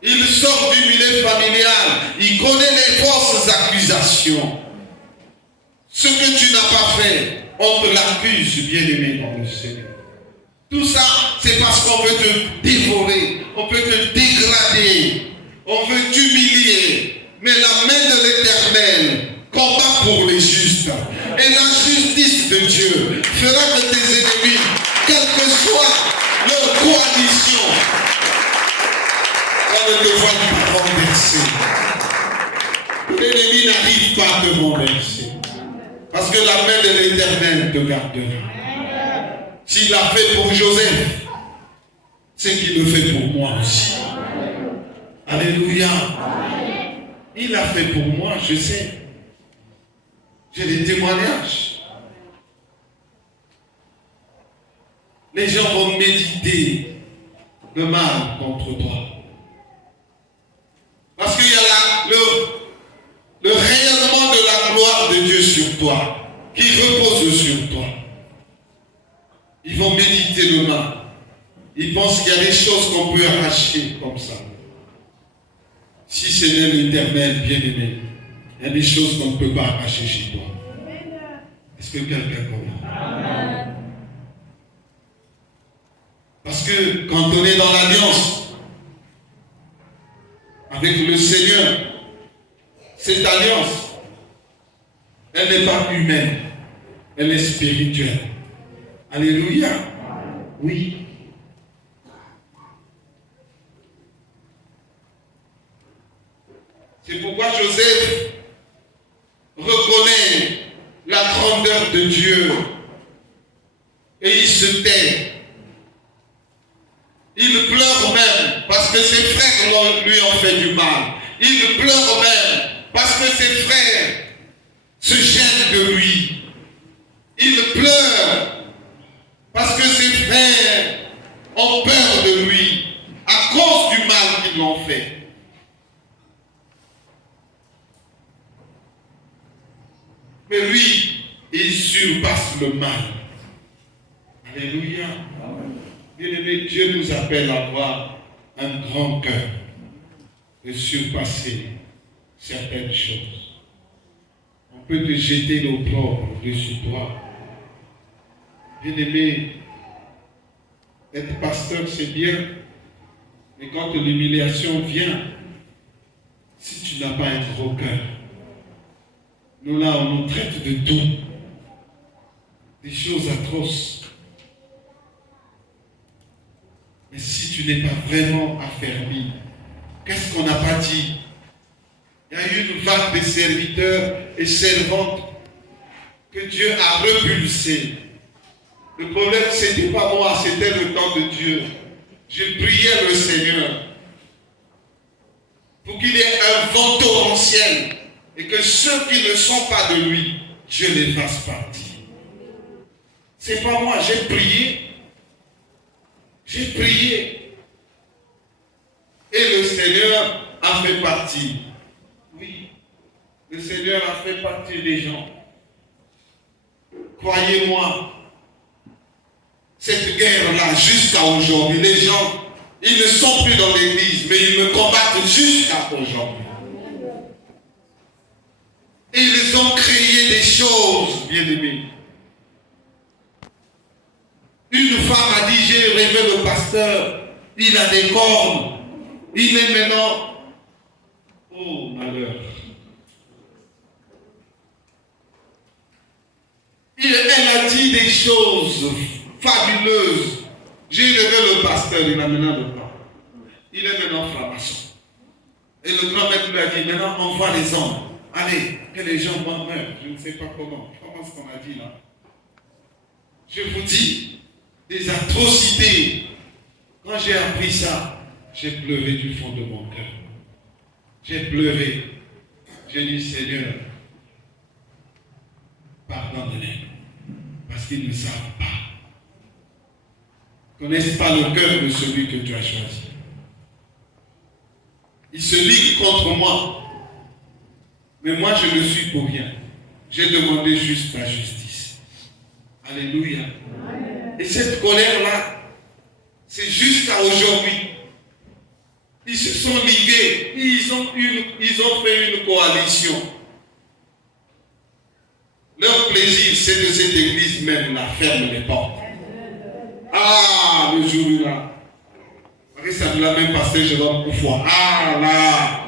Il sort du milieu familial, il connaît les fausses accusations. Ce que tu n'as pas fait, on te l'accuse, bien-aimé dans le Seigneur. Tout ça, c'est parce qu'on veut te dévorer, on veut te dégrader, on veut t'humilier. Mais la main de l'Éternel combat pour les justes. Et la justice de Dieu fera que tes ennemis, quelle que soit leur coalition, on ne te voit pas renverser. L'ennemi n'arrive pas à te renverser. Parce que la main de l'Éternel te gardera. S'il l'a fait pour Joseph, c'est qu'il le fait pour moi aussi. Alléluia. Il l'a fait pour moi, je sais. J'ai des témoignages. Les gens vont méditer le mal contre toi. Parce qu'il y a le rayonnement de la gloire de Dieu sur toi, qui repose sur toi. Ils vont méditer le mal. Ils pensent qu'il y a des choses qu'on peut arracher comme ça. Si ce n'est l'Éternel bien-aimé, il y a des choses qu'on ne peut pas arracher chez toi. Est-ce que quelqu'un comprend? Parce que quand on est dans l'alliance avec le Seigneur, cette alliance, elle n'est pas humaine, elle est spirituelle. Alléluia. Oui. C'est pourquoi Joseph reconnaît la grandeur de Dieu et il se tait. Il pleure même parce que ses frères lui ont fait du mal. Il pleure même parce que ses frères se gênent de lui. Il pleure parce que ses frères ont peur de lui à cause du mal qu'ils l'ont fait. Mais lui, il surpasse le mal. Alléluia. Bien-aimé, Dieu nous appelle à avoir un grand cœur et surpasser certaines choses. On peut te jeter l'opprobre dessus toi. Bien-aimé, être pasteur, c'est bien. Mais quand l'humiliation vient, si tu n'as pas un gros cœur, nous là, on nous traite de tout. Des choses atroces. Mais si tu n'es pas vraiment affermi, qu'est-ce qu'on n'a pas dit? Il y a eu une vague de serviteurs et servantes que Dieu a repulsés. Le problème, ce n'était pas moi, c'était le temps de Dieu. Je priais le Seigneur. pour qu'il y ait un vent torrentiel et que ceux qui ne sont pas de lui, Dieu les fasse partie. C'est pas moi, j'ai prié. J'ai prié. Et le Seigneur a fait partie. Oui, le Seigneur a fait partie des gens. Croyez-moi, cette guerre-là, jusqu'à aujourd'hui, les gens, ils ne sont plus dans l'église, mais ils me combattent jusqu'à aujourd'hui. Et ils ont créé des choses, bien-aimés. Une femme a dit, j'ai rêvé le pasteur, il a des cornes, il est maintenant... Oh, malheur. Elle a dit des choses fabuleuses. J'ai rêvé le pasteur, il a maintenant le temps. Il est maintenant franc-maçon. Et le grand maître lui a dit, maintenant envoie les hommes. Allez, que les gens meurent. Je ne sais pas comment. Comment est-ce qu'on a dit là? Je vous dis, des atrocités. Quand j'ai appris ça, j'ai pleuré du fond de mon cœur. J'ai pleuré. J'ai dit, Seigneur, pardonne-les. Parce qu'ils ne savent pas. Ils ne connaissent pas le cœur de celui que tu as choisi. Ils se liguent contre moi. Mais moi, je ne suis pour rien. J'ai demandé juste la justice. Alléluia. Amen. Et cette colère-là, c'est jusqu'à aujourd'hui. Ils se sont ligués. Ils ont fait une coalition. Leur plaisir, c'est que cette église même la ferme les portes. Ah, le jour-là. Ça ne l'a même passé, je donne pour foi. Ah là.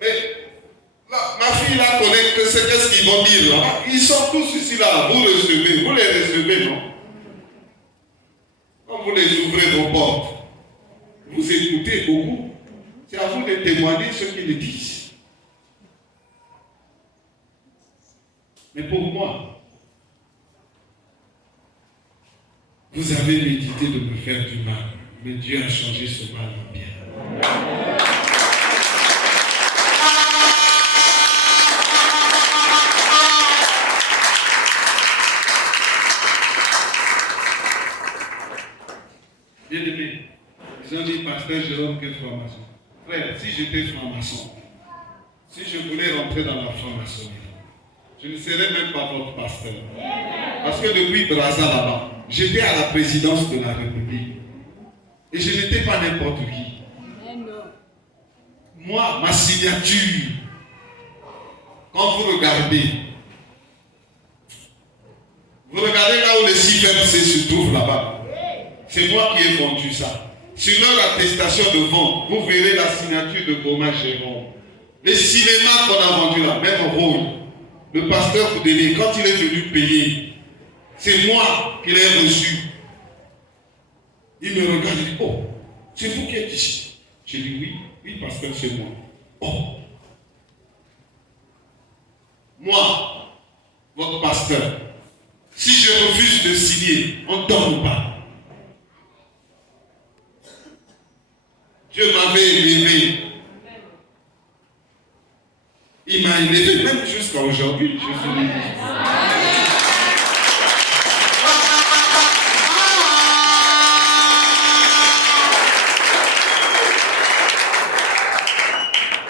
Mais là, ma fille là connaît que c'est qu'est-ce qu'ils vont dire là. Ils sont tous ici là. Vous les recevez, non? Quand vous les ouvrez vos portes, vous écoutez beaucoup. C'est à vous de témoigner ce qu'ils disent. Mais pour moi, vous avez médité de me faire du mal, mais Dieu a changé ce mal en bien. Bien-aimé, ils ont dit, pasteur Jérôme, quel franc-maçon. Frère, si j'étais franc-maçon, si je voulais rentrer dans la franc-maçonnerie, je ne serais même pas votre pasteur. Parce que depuis Brazza là-bas, j'étais à la présidence de la République. Et je n'étais pas n'importe qui. Moi, ma signature, quand vous regardez là où le CIFMC se trouve là-bas. C'est moi qui ai vendu ça. Sur leur attestation de vente, vous verrez la signature de Goma Jérôme. Les cinémas qu'on a vendus là, même rôle. Le pasteur Koudélé, quand il est venu payer, c'est moi qui l'ai reçu. Il me regarde et dit, oh, c'est vous qui êtes ici. J'ai dit oui, oui, pasteur, c'est moi. Oh, moi, votre pasteur, si je refuse de signer, on ne tombe pas. Dieu m'avait élevé. Il m'a élevé même jusqu'à aujourd'hui. Je suis élevé.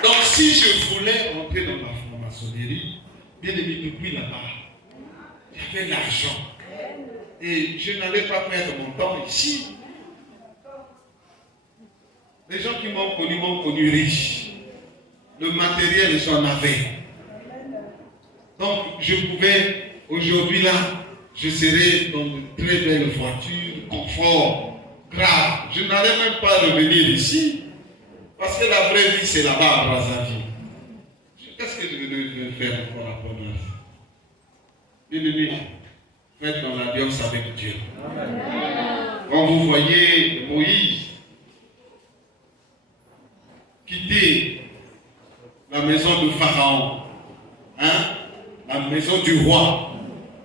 Donc si je voulais rentrer dans la franc-maçonnerie, bien aimé, depuis là-bas, il y avait l'argent. Et je n'allais pas perdre mon temps ici. Les gens qui m'ont connu riche. Le matériel, j'en avais. Donc, je pouvais, aujourd'hui là, je serais dans de très belles voitures, confort, grave. Je n'allais même pas revenir ici. Parce que la vraie vie, c'est là-bas à Brazzaville. Qu'est-ce que je vais faire encore à Provence? Bien-aimé, faites dans l'alliance avec Dieu. Quand vous voyez Moïse quitter la maison de Pharaon, la maison du roi,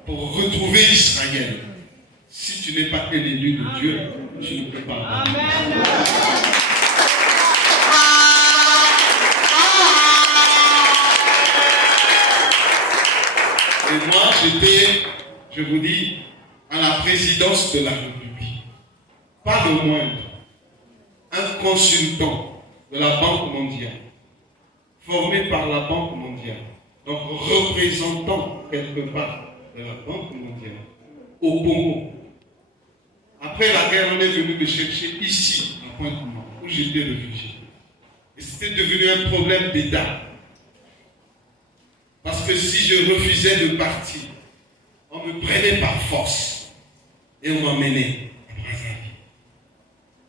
pour retrouver Israël. Si tu n'es pas élu de Dieu, tu ne peux pas. Amen. j'étais, je vous dis, à la présidence de la République, pas le moindre, un consultant de la Banque mondiale, formé par la Banque mondiale, donc représentant quelque part de la Banque mondiale, au Congo. Après la guerre, on est venu me chercher ici, à Pointe-Noire, où j'étais réfugié. Et c'était devenu un problème d'État. Parce que si je refusais de partir, on me prenait par force et on m'emmenait à Brazzaville.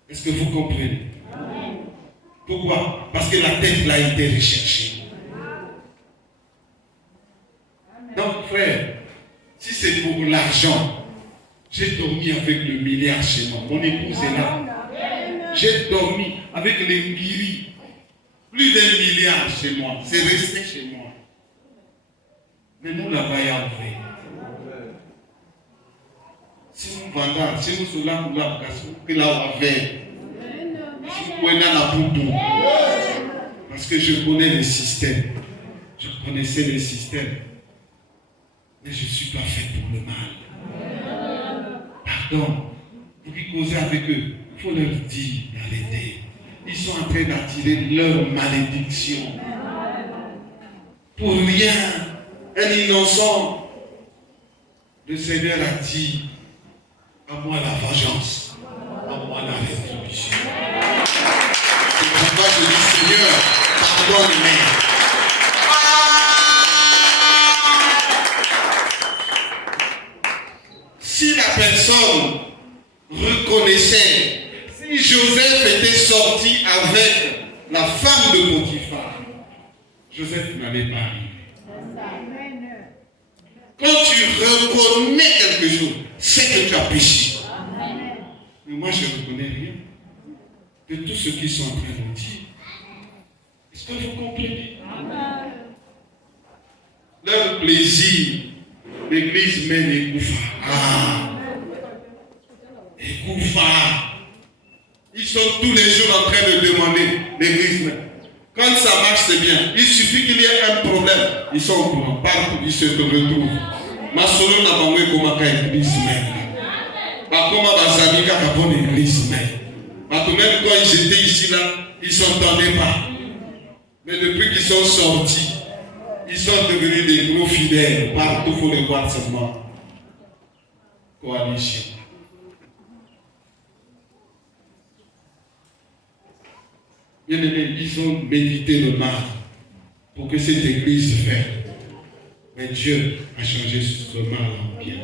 Est-ce que vous comprenez? Pourquoi? Parce que la tête l'a été recherchée. Donc frère, si c'est pour l'argent, j'ai dormi avec le milliard chez moi. Mon épouse est là. J'ai dormi avec les guiris. Plus d'1 milliard chez moi. C'est resté chez moi. Mais nous l'avons fait. Si nous vendons, si nous sommes là pour la vocation, que là on avait. Parce que je connais les systèmes. Je connaissais les systèmes. Mais je ne suis pas fait pour le mal. Pardon. Pour qu'ils causent avec eux, il faut leur dire d'arrêter. Ils sont en train d'attirer leur malédiction. Pour rien, un innocent, le Seigneur a dit, à moi la vengeance, à moi la rétribution. C'est pourquoi je dis, Seigneur, pardonne-moi. Si la personne reconnaissait, si Joseph était sorti avec la femme de Potiphar, Joseph n'allait pas arriver. Quand tu reconnais quelque chose, c'est que tu as péché. Mais moi, je ne reconnais rien de tout ce qu'ils sont en train de dire. Est-ce que vous comprenez? Leur plaisir, l'église mène Ekoufa. Ekoufa. Ils sont tous les jours en train de demander l'église mène. Quand ça marche, c'est bien. Il suffit qu'il y ait un problème. Ils sont au courant. Partout, ils se retrouvent. Ma solo n'a pas vu comment l'église mène. Pas comment Bazamika a bon l'église mène. Même quand ils étaient ici là, ils ne s'entendaient pas. Mais depuis qu'ils sont sortis, ils sont devenus des gros fidèles. Partout, il faut les voir seulement. Coalition. Bien aimé, ils ont médité le mal pour que cette église fasse. Mais Dieu a changé ce mal en bien.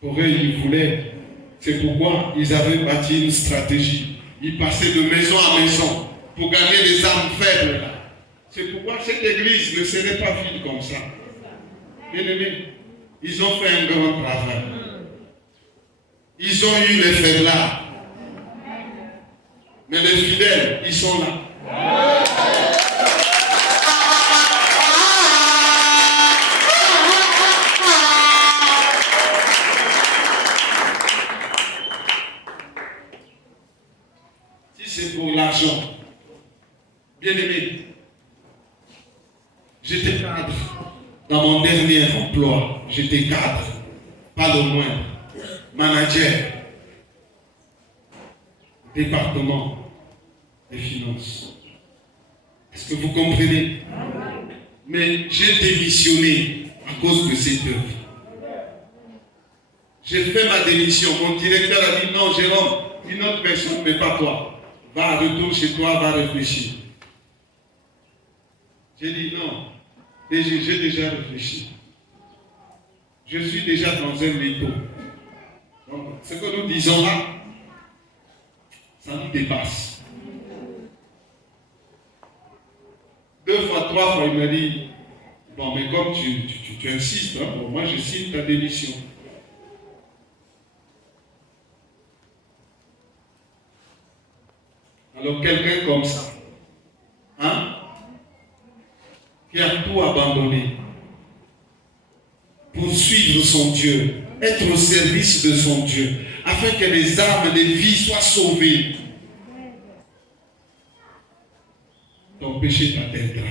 Pour eux, ils voulaient. C'est pourquoi ils avaient bâti une stratégie. Ils passaient de maison à maison pour gagner des âmes faibles. C'est pourquoi cette église ne serait pas vide comme ça. Bien aimé, ils ont fait un grand travail. Ils ont eu les faiblards. Mais les fidèles, ils sont là. Si c'est pour l'argent, bien aimé, j'étais cadre. Dans mon dernier emploi, j'étais cadre. Pas le moindre. Manager. Département des finances. Est-ce que vous comprenez? Mais j'ai démissionné à cause de cette œuvre. J'ai fait ma démission. Mon directeur a dit non, Jérôme, une autre personne, mais pas toi. Va, retourne chez toi, va réfléchir. J'ai dit non, j'ai déjà réfléchi. Je suis déjà dans un métaux. Donc, ce que nous disons là, ça nous dépasse. 2 fois, 3 fois, il m'a dit, bon, mais comme tu insistes, hein, bon, moi je signe ta démission. Alors quelqu'un comme ça, hein, qui a tout abandonné pour suivre son Dieu, être au service de son Dieu, afin que les âmes, les vies soient sauvées. Ton péché t'atteindra.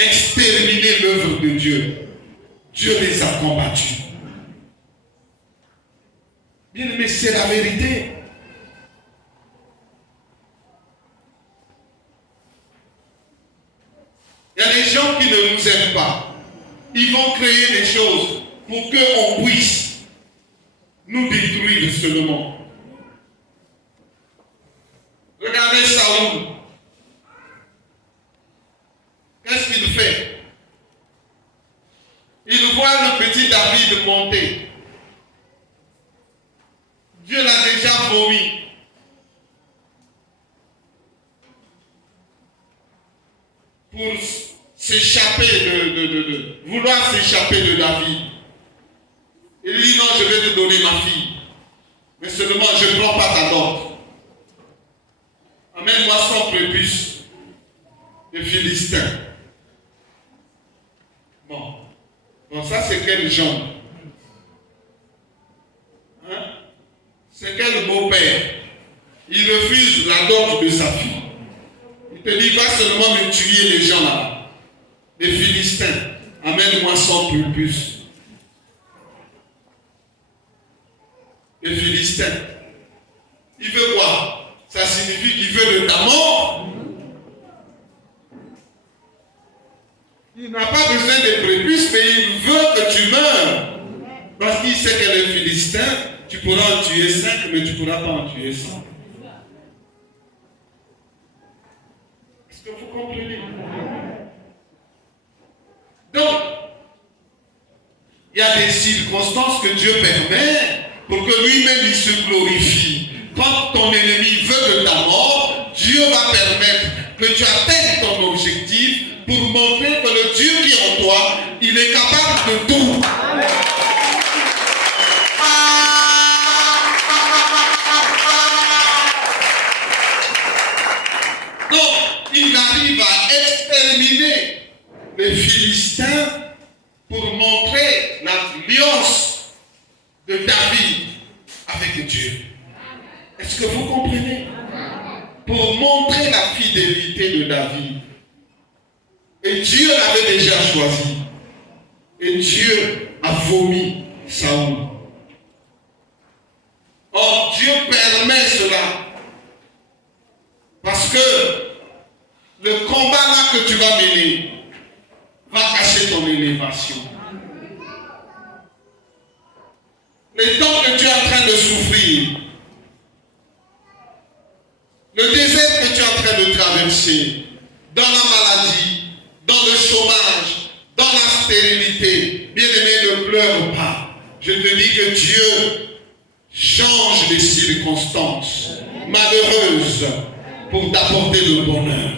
exterminer l'œuvre de Dieu. Dieu les a combattus. Bien aimé, c'est la vérité. Il y a des gens qui ne nous aiment pas. Ils vont créer des choses pour qu'on puisse nous détruire seulement. Regardez Saoul. Qu'est-ce qu'il fait? Il voit le petit David monter. Dieu l'a déjà vomi. Pour s'échapper vouloir s'échapper de David. Il dit non, je vais te donner ma fille. Mais seulement je ne prends pas ta dot. Amène-moi 100 prépuces de Philistins. Bon, ça c'est quel genre? Hein? C'est quel beau-père? Il refuse la dot de sa fille. Il te dit, va seulement me tuer les gens là. Les Philistins. Amène-moi 100 prépuces. Les Philistins. Il veut quoi? Ça signifie qu'il veut de ta mort. Il n'a pas besoin de prépuces, mais il veut que tu meurs. Parce qu'il sait que les Philistins, tu pourras en tuer 5, mais tu ne pourras pas en tuer 100. Est-ce que vous comprenez? Donc, il y a des circonstances que Dieu permet pour que lui-même il se glorifie. Quand ton ennemi veut de ta mort, Dieu va permettre que tu atteignes ton objectif pour montrer que le Dieu qui est en toi, il est capable de tout. Donc, il arrive à exterminer les Philistins pour montrer l'alliance de David avec Dieu. Est-ce que vous comprenez? Pour montrer la fidélité de David. Et Dieu l'avait déjà choisi. Et Dieu a vomi Saoul. Or, Dieu permet cela. Parce que le combat là que tu vas mener va cacher ton élévation. Les temps que tu es en train de souffrir, le désert que tu es en train de traverser, dans la maladie, dans le chômage, dans la stérilité, bien-aimé, ne pleure pas. Je te dis que Dieu change les circonstances malheureuses pour t'apporter le bonheur.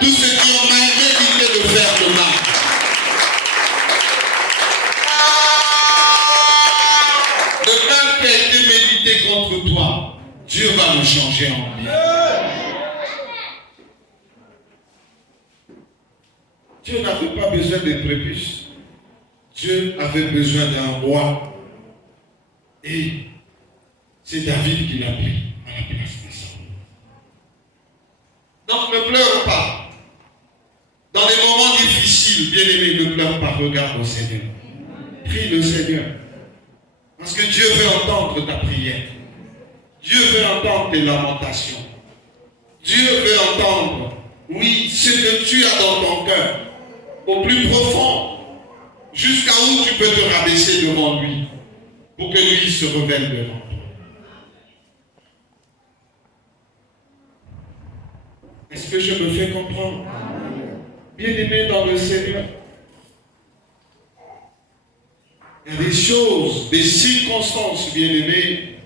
Tous ceux qui ont mal mérité de faire le mal, le mal qui a été médité contre toi, Dieu va le changer en bien. Dieu n'avait pas besoin de prépuces. Dieu avait besoin d'un roi. Et c'est David qui l'a pris à la place de Saül. Donc ne pleure pas. Dans les moments difficiles, bien-aimé, ne pleure pas. Regarde au Seigneur. Prie le Seigneur. Parce que Dieu veut entendre ta prière. Dieu veut entendre tes lamentations. Dieu veut entendre, oui, ce que tu as dans ton cœur, au plus profond, jusqu'à où tu peux te rabaisser devant lui, pour que lui se révèle devant toi. Est-ce que je me fais comprendre? Bien-aimé dans le Seigneur, il y a des choses, des circonstances, bien-aimés,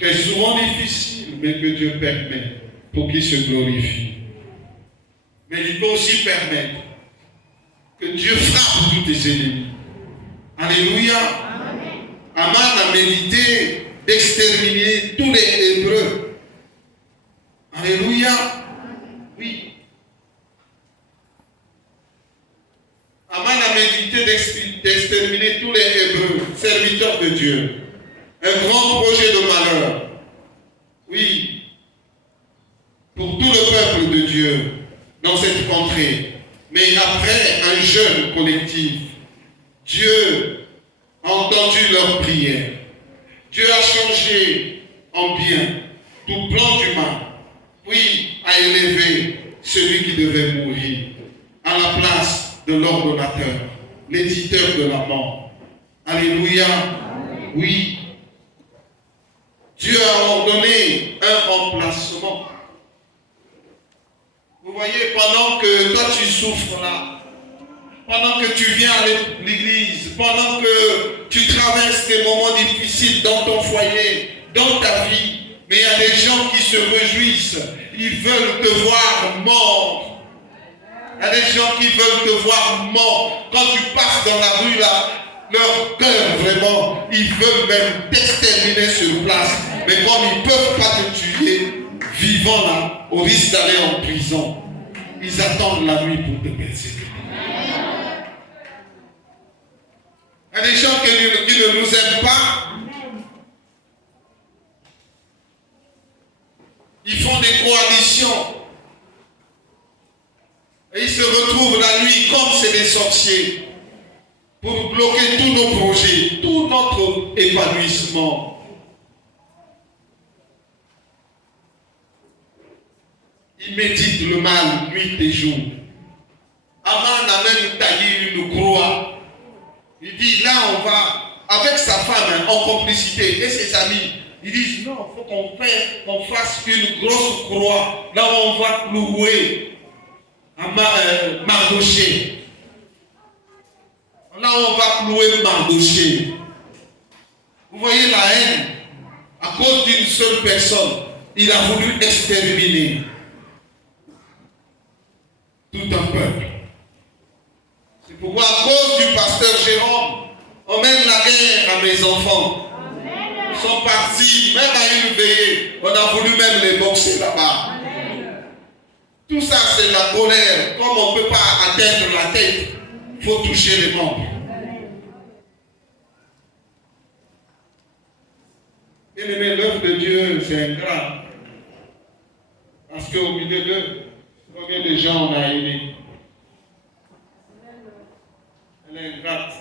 très souvent difficiles, mais que Dieu permet pour qu'il se glorifie. Mais il peut aussi permettre que Dieu frappe tous tes ennemis. Alléluia. Aman a médité d'exterminer tous les Hébreux. Alléluia. Oui. Aman a médité d'exterminer tous les Hébreux, serviteurs de Dieu. Un grand projet de malheur. Oui. Pour tout le peuple de Dieu dans cette contrée. Mais Et après un jeûne collectif, Dieu a entendu leurs prières. Dieu a changé en bien tout plan du mal, puis a élevé celui qui devait mourir à la place de l'ordonnateur, l'éditeur de la mort. Alléluia. Oui. Dieu a ordonné un remplacement. Vous voyez, pendant que toi tu souffres là, pendant que tu viens à l'église, pendant que tu traverses des moments difficiles dans ton foyer, dans ta vie, mais il y a des gens qui se réjouissent, ils veulent te voir mort. Il y a des gens qui veulent te voir mort. Quand tu passes dans la rue là, leur cœur vraiment, ils veulent même t'exterminer sur place. Mais comme ils ne peuvent pas te tuer, vivant là, au risque d'aller en prison, ils attendent la nuit pour te persécuter. Il y a des gens qui ne nous aiment pas. Ils font des coalitions. Et ils se retrouvent la nuit comme c'est des sorciers pour bloquer tous nos projets, tout notre épanouissement. Ils méditent le mal nuit et jour. Aman a même taillé une croix. Il dit, là on va, avec sa femme, en complicité, et ses amis, ils disent, non, il faut qu'on fasse une grosse croix, là où on va clouer Mardoché. Là où on va clouer Mardoché. Vous voyez la haine, à cause d'une seule personne, il a voulu exterminer tout un peuple. C'est pourquoi à cause du pasteur Jérôme, on mène la guerre à mes enfants. Ils sont partis, même à une veillée, on a voulu même les boxer là-bas. Tout ça c'est la colère. Comme on ne peut pas atteindre la tête, il faut toucher les membres. Bien aimé, l'œuvre de Dieu c'est ingrat. Parce qu'au milieu d'eux, combien de gens on a aimé? Elle est ingrate.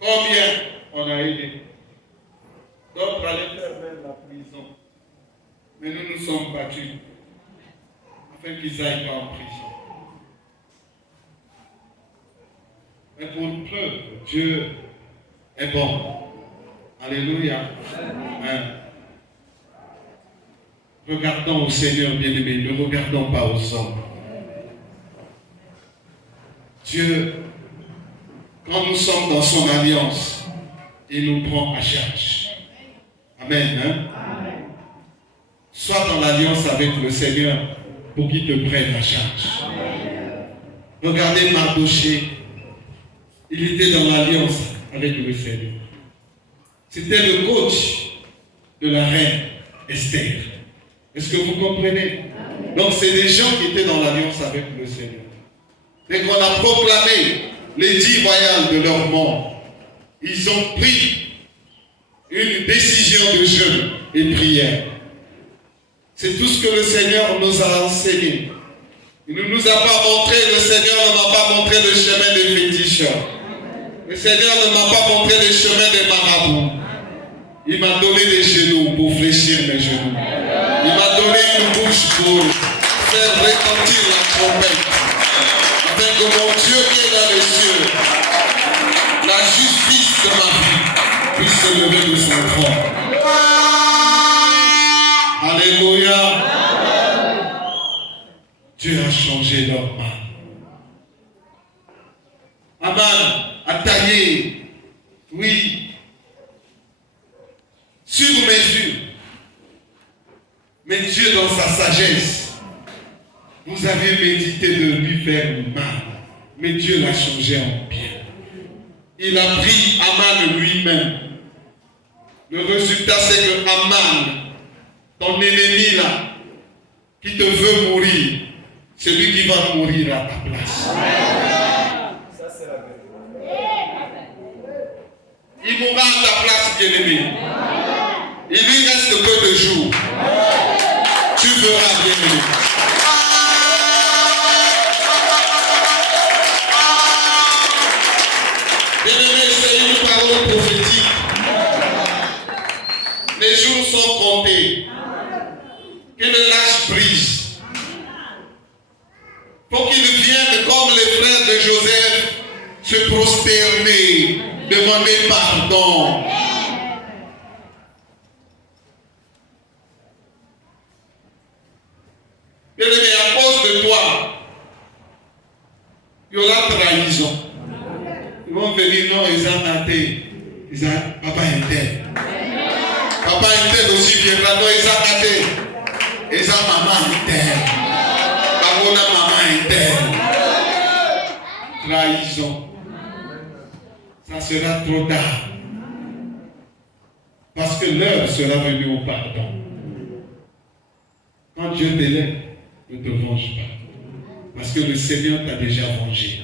Combien on a aidé? D'autres allaient faire même la prison. Mais nous nous sommes battus afin qu'ils n'aillent pas en prison. Mais pour preuve, Dieu est bon. Alléluia. Amen. Regardons au Seigneur bien-aimé, ne regardons pas aux hommes. Dieu, quand nous sommes dans son alliance, il nous prend à charge. Amen. Hein? Amen. Sois dans l'alliance avec le Seigneur pour qu'il te prenne à charge. Amen. Regardez Mardoché, il était dans l'alliance avec le Seigneur. C'était le coach de la reine Esther. Est-ce que vous comprenez? Amen. Donc c'est des gens qui étaient dans l'alliance avec le Seigneur. Dès qu'on a proclamé les 10 voyages de leur mort, ils ont pris une décision de jeûne et prière. C'est tout ce que le Seigneur nous a enseigné. Il ne nous a pas montré, le Seigneur ne m'a pas montré le chemin des fétiches. Le Seigneur ne m'a pas montré le chemin des marabouts. Il m'a donné des genoux pour fléchir mes genoux. Il m'a donné une bouche pour faire retentir la trompette. Afin que mon Dieu qui est dans les cieux, la justice de ma vie, puisse se lever de son trône. Alléluia. Dieu a changé leur main. Aman a taillé, oui, sur mesure. Mais Dieu, dans sa sagesse, vous avez médité de lui faire mal. Mais Dieu l'a changé en bien. Il a pris Aman lui-même. Le résultat, c'est que Aman, ton ennemi là, qui te veut mourir, c'est lui qui va mourir à ta place. Ça, c'est la vérité. Il mourra à ta place, bien-aimé. Il lui reste peu de jours. Tu verras, bien-aimé. se prosterner, demander pardon. Bien-aimé, à cause de toi, il y aura trahison. Ils vont venir, non, ils ont naté. Ils ont, papa est tel. Papa est tel aussi viendra, non, ils ont naté. Ils ont maman est tel. Papa, maman est tel. Trahison. Ça sera trop tard. Parce que l'heure sera venue au pardon. Quand Dieu t'élève, ne te venge pas. Parce que le Seigneur t'a déjà vengé.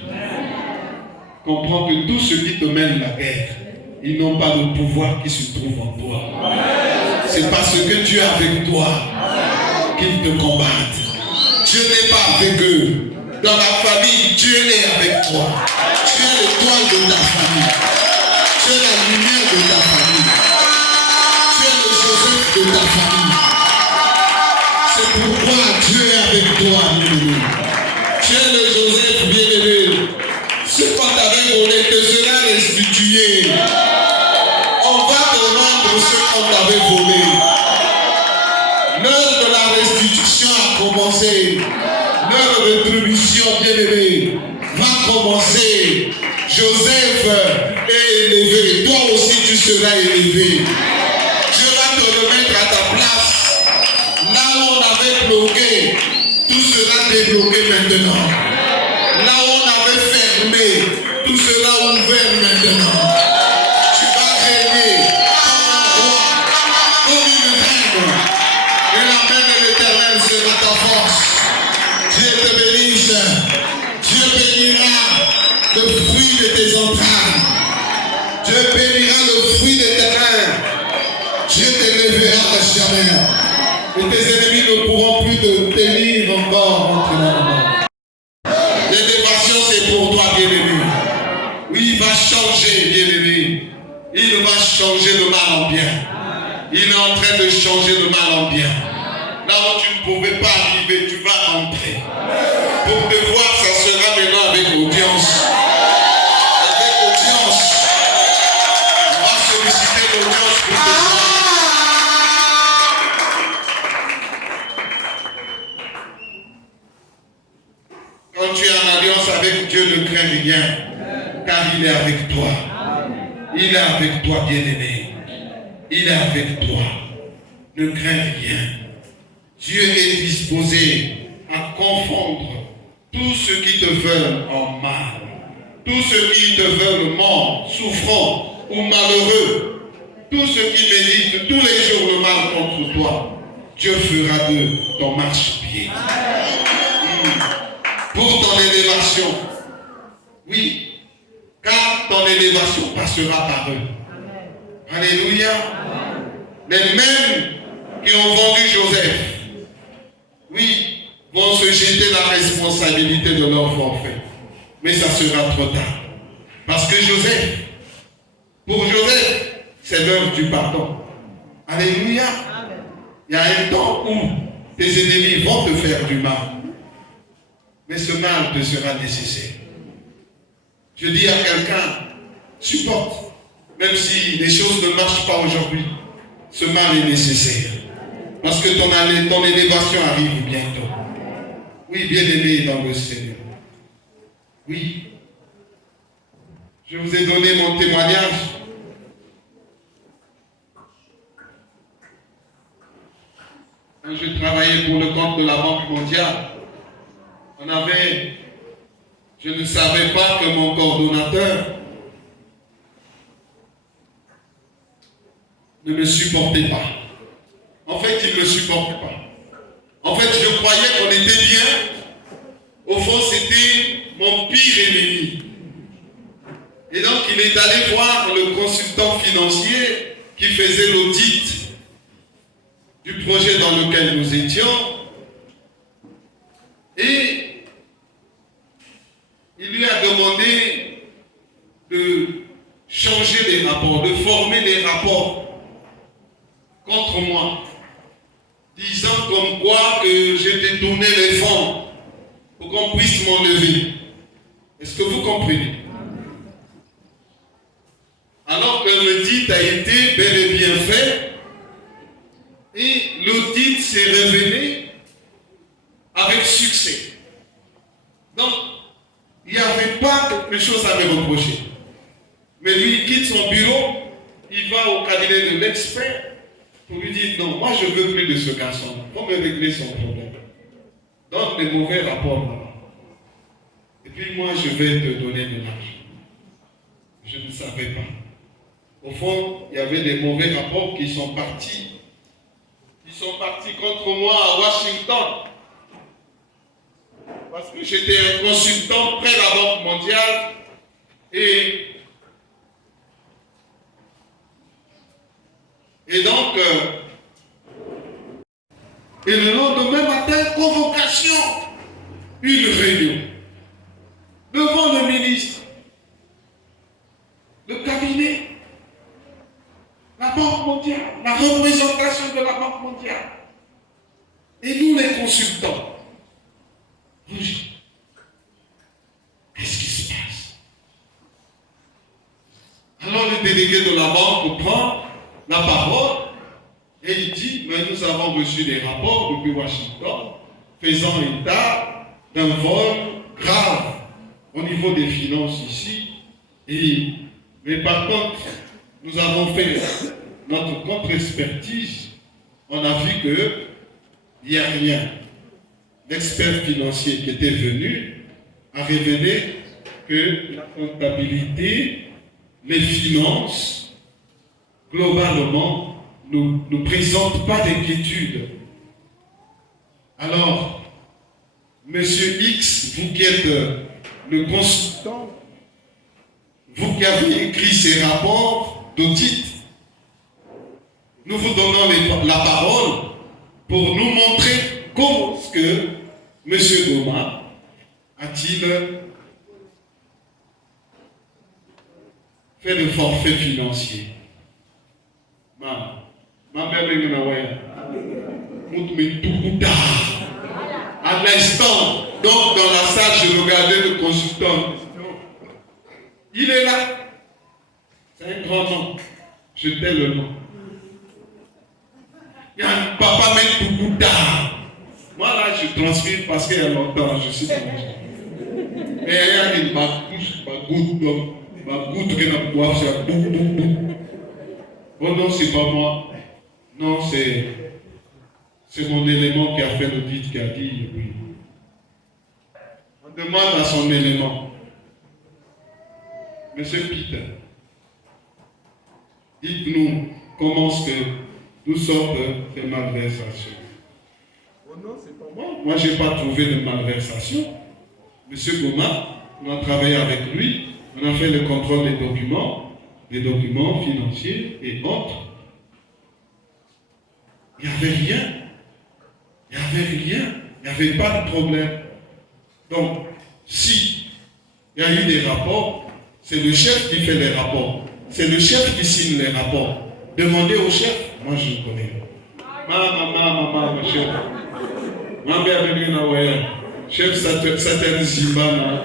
Comprends que tous ceux qui te mènent la guerre, ils n'ont pas le pouvoir qui se trouve en toi. C'est parce que Dieu est avec toi qu'ils te combattent. Dieu n'est pas avec eux. Dans la famille, Dieu est avec toi. Tu es l'étoile de ta famille. Tu es la lumière de ta famille. Tu es le Joseph de ta famille. C'est pourquoi Dieu est avec toi, bien-aimé. Tu es le Joseph, bien-aimé. Ce qu'on t'avait volé te sera restitué. On va te rendre ce qu'on t'avait volé. L'heure de la restitution a commencé. L'heure de rétribution, bien-aimé, va commencer. Joseph est élevé. Toi aussi, tu seras élevé. Dieu va te remettre à ta place. Là où on avait bloqué, tout sera débloqué maintenant. Là où on avait fermé, tout sera ouvert maintenant. Tu vas régner comme un roi, comme une reine. Et la main de l'Éternel sera ta force. Dieu te bénisse. Dieu bénira le fruit de tes entrailles. Dieu bénira le fruit de tes mains. Dieu t'élèvera ta chamelle. Et tes ennemis ne pourront plus te tenir encore entre la main. L'élévation, c'est pour toi, bien-aimé. Oui, il va changer, bien-aimé. Il va changer le mal en bien. Il est en train de changer le mal en bien. Là où tu ne pouvais pas arriver, tu vas rentrer. Pour te voir, ça sera maintenant avec audience. Avec audience. On va solliciter l'audience pour te voir. Quand tu es en alliance avec Dieu, ne crains rien, car il est avec toi. Il est avec toi, bien-aimé. Il est avec toi. Ne crains rien. Dieu est disposé à confondre tous ceux qui te veulent en mal, tous ceux qui te veulent mort, souffrant ou malheureux, tous ceux qui méditent tous les jours le mal contre toi. Dieu fera d'eux ton marchepied. Pour ton élévation. Oui, car ton élévation passera par eux. Alléluia. Les mêmes qui ont vendu Joseph, oui, vont se jeter la responsabilité de leur forfait. Mais ça sera trop tard. Parce que Joseph, pour Joseph, c'est l'heure du pardon. Alléluia. Il y a un temps où tes ennemis vont te faire du mal. Mais ce mal te sera nécessaire. Je dis à quelqu'un, supporte. Même si les choses ne marchent pas aujourd'hui, ce mal est nécessaire. Parce que ton élévation arrive bientôt. Oui, bien-aimé dans le Seigneur. Oui. Je vous ai donné mon témoignage. Quand je travaillais pour le compte de la Banque mondiale, je ne savais pas que mon coordonnateur ne me supportait pas. En fait, il ne me supporte pas. En fait, je croyais qu'on était bien. Au fond, c'était mon pire ennemi. Et donc, il est allé voir le consultant financier qui faisait l'audit du projet dans lequel nous étions. Et il lui a demandé de changer les rapports, de former les rapports contre moi, disant comme quoi que j'ai détourné les fonds pour qu'on puisse m'enlever. Est-ce que vous comprenez? l'audit a été bel et bien fait et l'audit s'est révélé avec succès. Donc, il n'y avait pas quelque chose à me reprocher. Mais lui, il quitte son bureau, il va au cabinet de l'expert pour lui dire non, moi je ne veux plus de ce garçon, il faut me régler son problème. Donne des mauvais rapports là-bas. Et puis moi je vais te donner de l'argent. Je ne savais pas. Au fond, il y avait des mauvais rapports qui sont partis. Ils sont partis contre moi à Washington. Parce que j'étais un consultant près de la Banque mondiale et donc, et le lendemain matin, convocation, une réunion devant le ministre, le cabinet, la Banque mondiale, la représentation de la Banque mondiale. Et nous, les consultants, rougis. Qu'est-ce qui se passe? Alors le délégué de la banque prend la parole et il dit, mais nous avons reçu des rapports depuis Washington faisant état d'un vol grave au niveau des finances ici. Mais par contre, nous avons fait notre contre-expertise. On a vu qu'il n'y a rien. L'expert financier qui était venu a révélé que la comptabilité, les finances, globalement, ne présentent pas d'inquiétude. Alors, Monsieur X, vous qui êtes le consultant, vous qui avez écrit ces rapports d'audit, nous vous donnons la parole pour nous montrer comment est-ce que M. Goma a-t-il fait de forfait financier. À l'instant, donc dans la salle, je regardais le consultant. Il est là. C'est un grand nom. Je tais le nom. Il y a un papa met Toukuta. Moi là, je transpire parce qu'il y a longtemps, je suis pas. Mais il y a une ma goutte qui n'a pas boire, c'est boum boum boum. Oh non, c'est pas moi. Non, c'est mon élément qui a fait l'audit, qui a dit oui. On demande à son élément. Monsieur Peter, dites-nous comment est-ce que nous sortent ces malversations. Oh non, c'est pas moi. Moi, je n'ai pas trouvé de malversation. Monsieur Goma, on a travaillé avec lui, on a fait le contrôle des documents financiers et autres. Il n'y avait rien. Il n'y avait rien. Il n'y avait pas de problème. Donc, si il y a eu des rapports, c'est le chef qui fait les rapports. C'est le chef qui signe les rapports. Demandez au chef. Moi, je le connais. Maman, chef. Chef Satan Zimbana.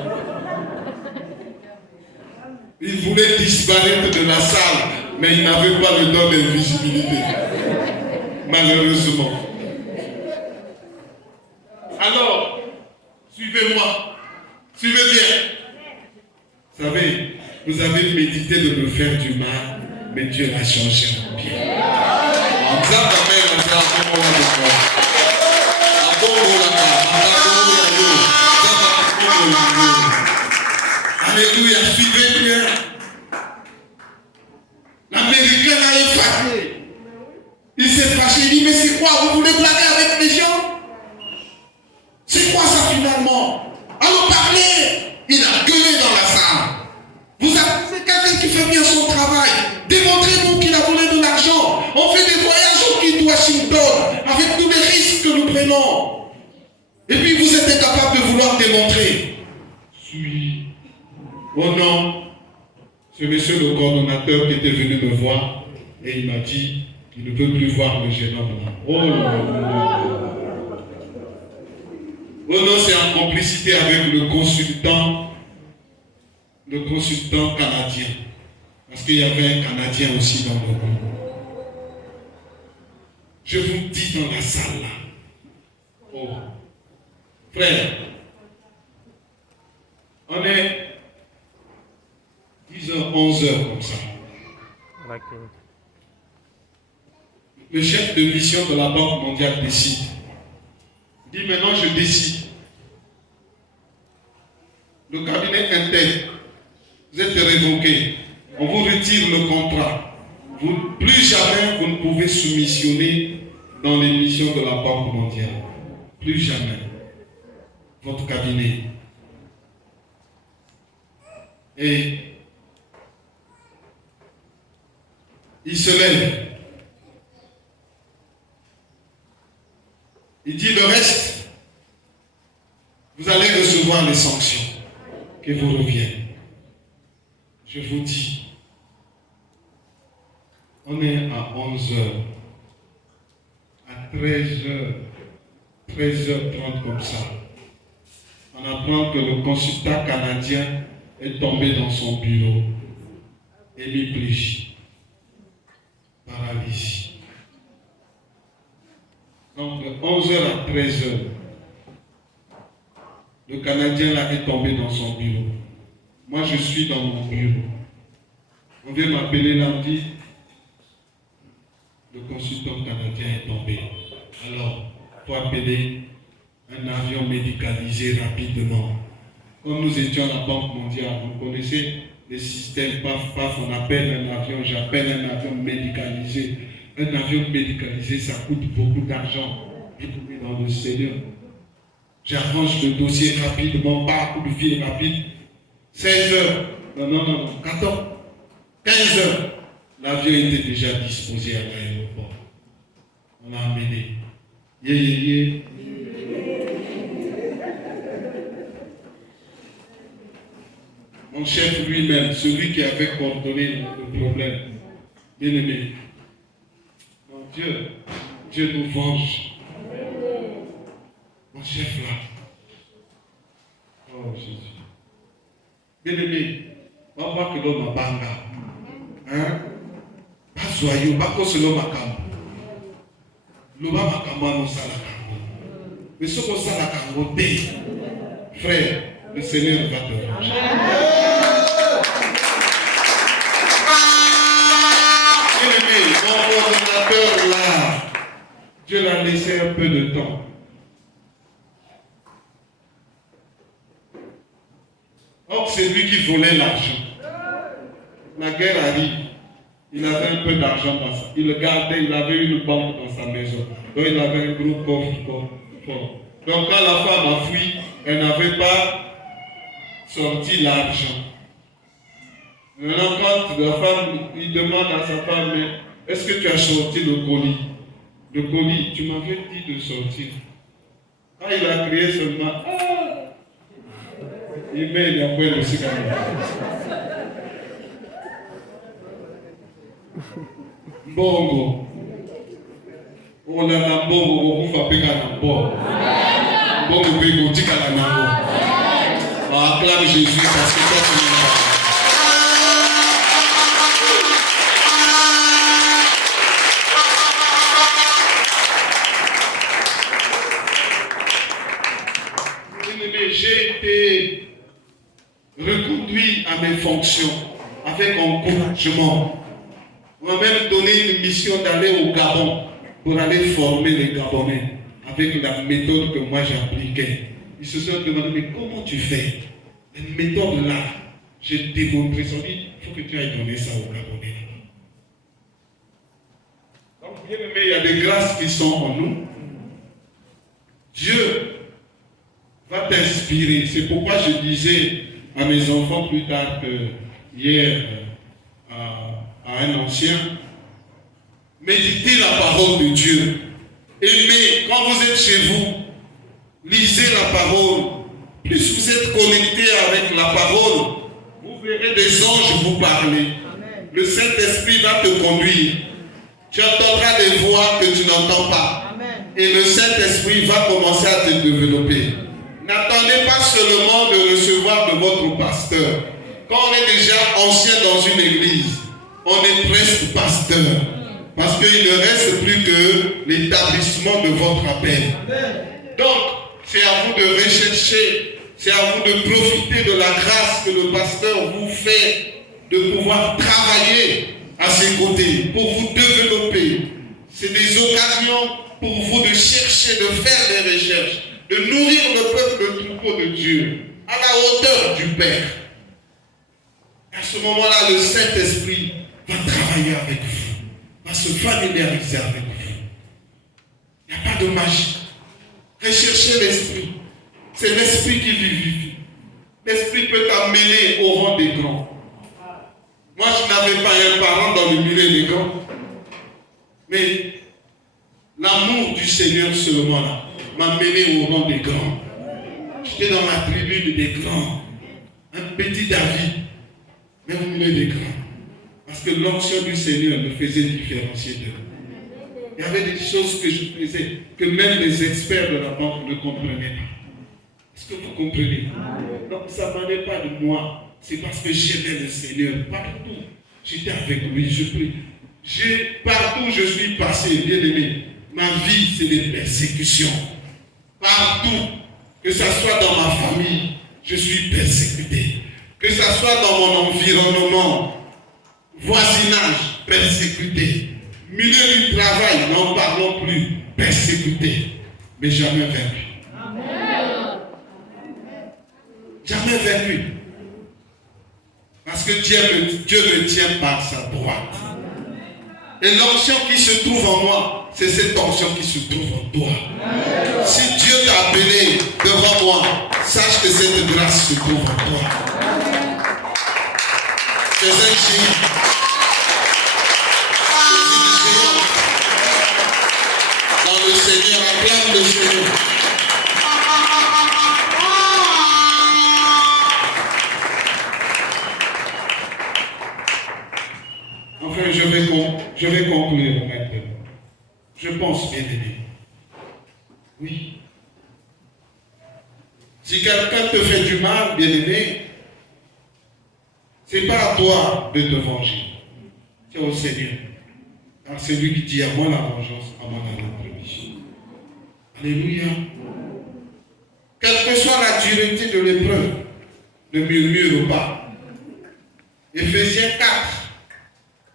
Il voulait disparaître de la salle, mais il n'avait pas le don d'invisibilité. Malheureusement. Alors, suivez-moi. Suivez bien. Vous savez, vous avez médité de me faire du mal, mais Dieu l'a changé en bien. Alléluia, suivez bien. L'Américain a effacé. Il s'est fâché, il dit, mais c'est quoi? Vous voulez blaguer avec les gens? C'est quoi ça finalement? Allons parler. Il a gueulé dans la salle. Vous accusez quelqu'un qui fait bien son travail. Démontrez-nous qu'il a volé de l'argent. On fait des voyages au Kid Washington avec tous les risques que nous prenons. Et puis vous êtes incapable de vouloir démontrer. Suis. Oh non. C'est monsieur le coordonnateur qui était venu me voir et il m'a dit qu'il ne peut plus voir le jeune homme là. Oh non. Oh non, c'est en complicité avec le consultant canadien. Parce qu'il y avait un Canadien aussi dans le groupe. Je vous dis dans la salle là. Oh, frère, on est 10h, 11h comme ça. Le chef de mission de la Banque mondiale décide. Il dit maintenant je décide. Le cabinet interne, vous êtes révoqué. On vous retire le contrat. Plus jamais vous ne pouvez soumissionner dans les missions de la Banque mondiale. Plus jamais. Votre cabinet. Et il se lève. Il dit le reste, vous allez recevoir les sanctions qui vous reviennent. Je vous dis, on est à 11h, à 13h, 13h30 comme ça. On apprend que le consultat canadien est tombé dans son bureau, hémiplégique, paralysie. Donc de 11h à 13h, le Canadien là est tombé dans son bureau. Moi je suis dans mon bureau. On vient m'appeler là, on dit, le consultant canadien est tombé. Alors, il faut appeler un avion médicalisé rapidement. Comme nous étions à la Banque mondiale, on connaissait les systèmes, paf, paf, on appelle un avion, j'appelle un avion médicalisé. Un avion médicalisé, ça coûte beaucoup d'argent. Et dans le Seigneur, j'arrange le dossier rapidement, pas coup de fil rapide. 16h, non, 14, 15h, l'avion était déjà disposé à l'aéroport. On l'a amené. Mon chef lui-même, celui qui avait coordonné le problème, bien aimé, mon Dieu nous venge. Mon chef là. Oh Jésus. Bien aimé, on va voir que l'homme a banga. Hein? Pas soyeux, pas que ce l'homme a cambo. L'homme a cambo, non ça la cambo. Mais ce qu'on ça la cambo, frère, le Seigneur va te venger. Bien aimé, mon ordinateur là, Dieu l'a laissé un peu de temps. Or, c'est lui qui volait l'argent. La guerre arrive. Il avait un peu d'argent dans ça. Il le gardait, il avait une banque dans sa maison. Donc, il avait un gros coffre fort. Donc, quand la femme a fui, elle n'avait pas sorti l'argent. Maintenant, quand la femme, il demande à sa femme, mais est-ce que tu as sorti le colis? Le colis, tu m'avais dit de sortir. Quand il a crié seulement, il met la poêle aussi quand même. Bongo. On a un bongo, on va payer un bongo. Bongo, on dit qu'à la nango. On acclame Jésus parce que toi, tu n'es pas. J'ai été reconduit à mes fonctions avec encouragement. On m'a même donné une mission d'aller au Gabon pour aller former les Gabonais avec la méthode que moi j'appliquais. Ils se sont demandé, mais comment tu fais? Une méthode là, j'ai démontré ça. Il faut que tu ailles donner ça aux Gabonais. Donc, bien aimé, il y a des grâces qui sont en nous. Dieu va t'inspirer. C'est pourquoi je disais à mes enfants plus tard que hier à un ancien, méditez la parole de Dieu. Aimez, quand vous êtes chez vous, lisez la parole. Plus vous êtes connecté avec la parole, vous verrez des anges vous parler. Amen. Le Saint-Esprit va te conduire. Tu entendras des voix que tu n'entends pas. Amen. Et le Saint-Esprit va commencer à te développer. N'attendez pas seulement de recevoir de votre pasteur. Quand on est déjà ancien dans une église, on est presque pasteur. Parce qu'il ne reste plus que l'établissement de votre appel. Donc, c'est à vous de rechercher, c'est à vous de profiter de la grâce que le pasteur vous fait, de pouvoir travailler à ses côtés, pour vous développer. C'est des occasions pour vous de chercher, de faire des recherches, de nourrir le peuple, le troupeau de Dieu, à la hauteur du Père. À ce moment-là, le Saint-Esprit va travailler avec vous, va se familiariser avec vous. Il n'y a pas de magie. Recherchez l'Esprit. C'est l'Esprit qui vivifie. L'Esprit peut t'amener au rang des grands. Moi, je n'avais pas un parent dans le milieu des grands. Mais l'amour du Seigneur seulement là m'a mené au rang des grands. J'étais dans la tribune des grands. Un petit David, mais au milieu des grands. Parce que l'onction du Seigneur me faisait différencier d'eux. Il y avait des choses que je faisais que même les experts de la banque ne comprenaient pas. Est-ce que vous comprenez? Donc ça ne venait pas de moi. C'est parce que j'aimais le Seigneur. Partout, j'étais avec lui, je prie. Partout où je suis passé, bien aimé, ma vie, c'est des persécutions. Partout, que ce soit dans ma famille, je suis persécuté. Que ce soit dans mon environnement, voisinage, persécuté. Milieu du travail, n'en parlons plus, persécuté. Mais jamais vaincu. Jamais vaincu. Parce que Dieu me tient par sa droite. Et l'onction qui se trouve en moi, c'est cette onction qui se trouve en toi. Si Dieu t'a appelé devant moi, sache que cette grâce se trouve en toi. C'est un génie. Dans le Seigneur, acclame le Seigneur. Enfin, je vais conclure maintenant. Je pense, bien aimé. Oui. Si quelqu'un te fait du mal, bien aimé, ce n'est pas à toi de te venger. C'est au Seigneur. Car c'est lui qui dit à moi la vengeance, à moi la rétribution. Alléluia. Quelle que soit la dureté de l'épreuve, ne murmure pas. Éphésiens 4.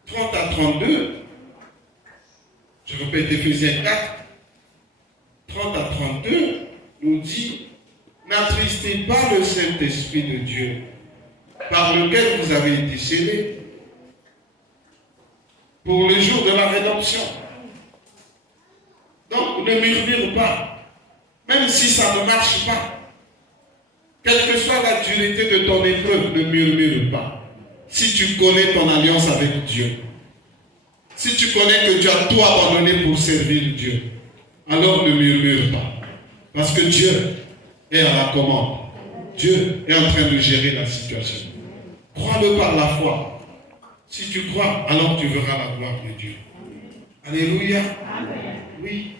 30 à 32, je répète Éphésiens 4, 30 à 32, nous dit, n'attristez pas le Saint-Esprit de Dieu, par lequel vous avez été scellés, pour le jour de la rédemption. Donc, ne murmure pas, même si ça ne marche pas. Quelle que soit la dureté de ton épreuve, ne murmure pas. Si tu connais ton alliance avec Dieu, si tu connais que tu as tout abandonné pour servir Dieu, alors ne murmure pas. Parce que Dieu est à la commande. Dieu est en train de gérer la situation. Crois-le par la foi. Si tu crois, alors tu verras la gloire de Dieu. Alléluia. Amen. Oui.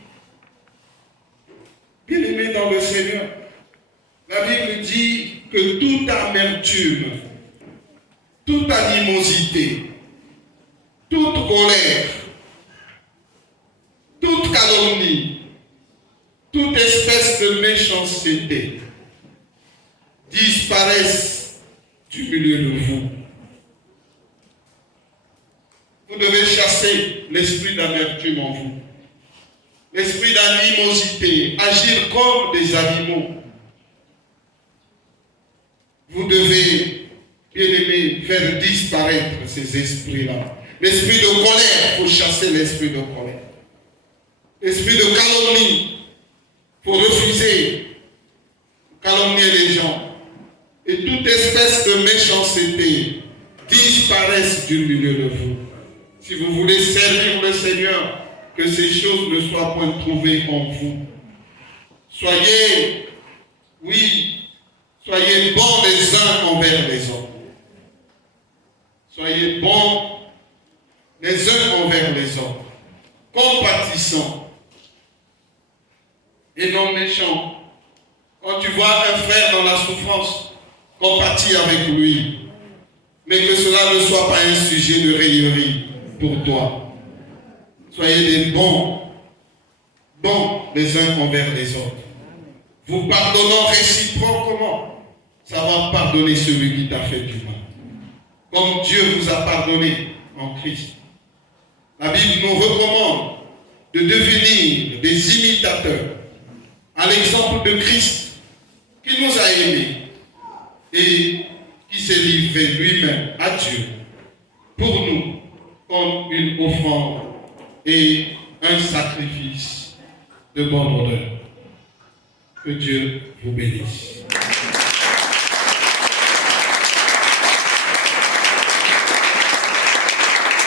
Bien-aimé dans le Seigneur, la Bible dit que toute amertume, toute animosité, toute colère, toute calomnie, toute espèce de méchanceté disparaissent du milieu de vous. Vous devez chasser l'esprit d'amertume en vous, l'esprit d'animosité, agir comme des animaux. Vous devez, bien-aimés, faire disparaître ces esprits-là. L'esprit de colère, il faut chasser l'esprit de colère. L'esprit de calomnie, il faut refuser de calomnier les gens. Et toute espèce de méchanceté disparaisse du milieu de vous. Si vous voulez servir le Seigneur, que ces choses ne soient point trouvées en vous. Soyez, oui, soyez bons les uns envers les autres. Soyez bons les uns envers les autres, compatissants et non méchants. Quand tu vois un frère dans la souffrance, compatis avec lui. ne soit pas un sujet de raillerie pour toi. Soyez des bons les uns envers les autres. Vous pardonnant réciproquement, savoir pardonner celui qui t'a fait du mal. Comme Dieu vous a pardonné en Christ. La Bible nous recommande de devenir des imitateurs à l'exemple de Christ qui nous a aimés et qui s'est livré lui-même à Dieu pour nous comme une offrande et un sacrifice de bonne odeur. Que Dieu vous bénisse.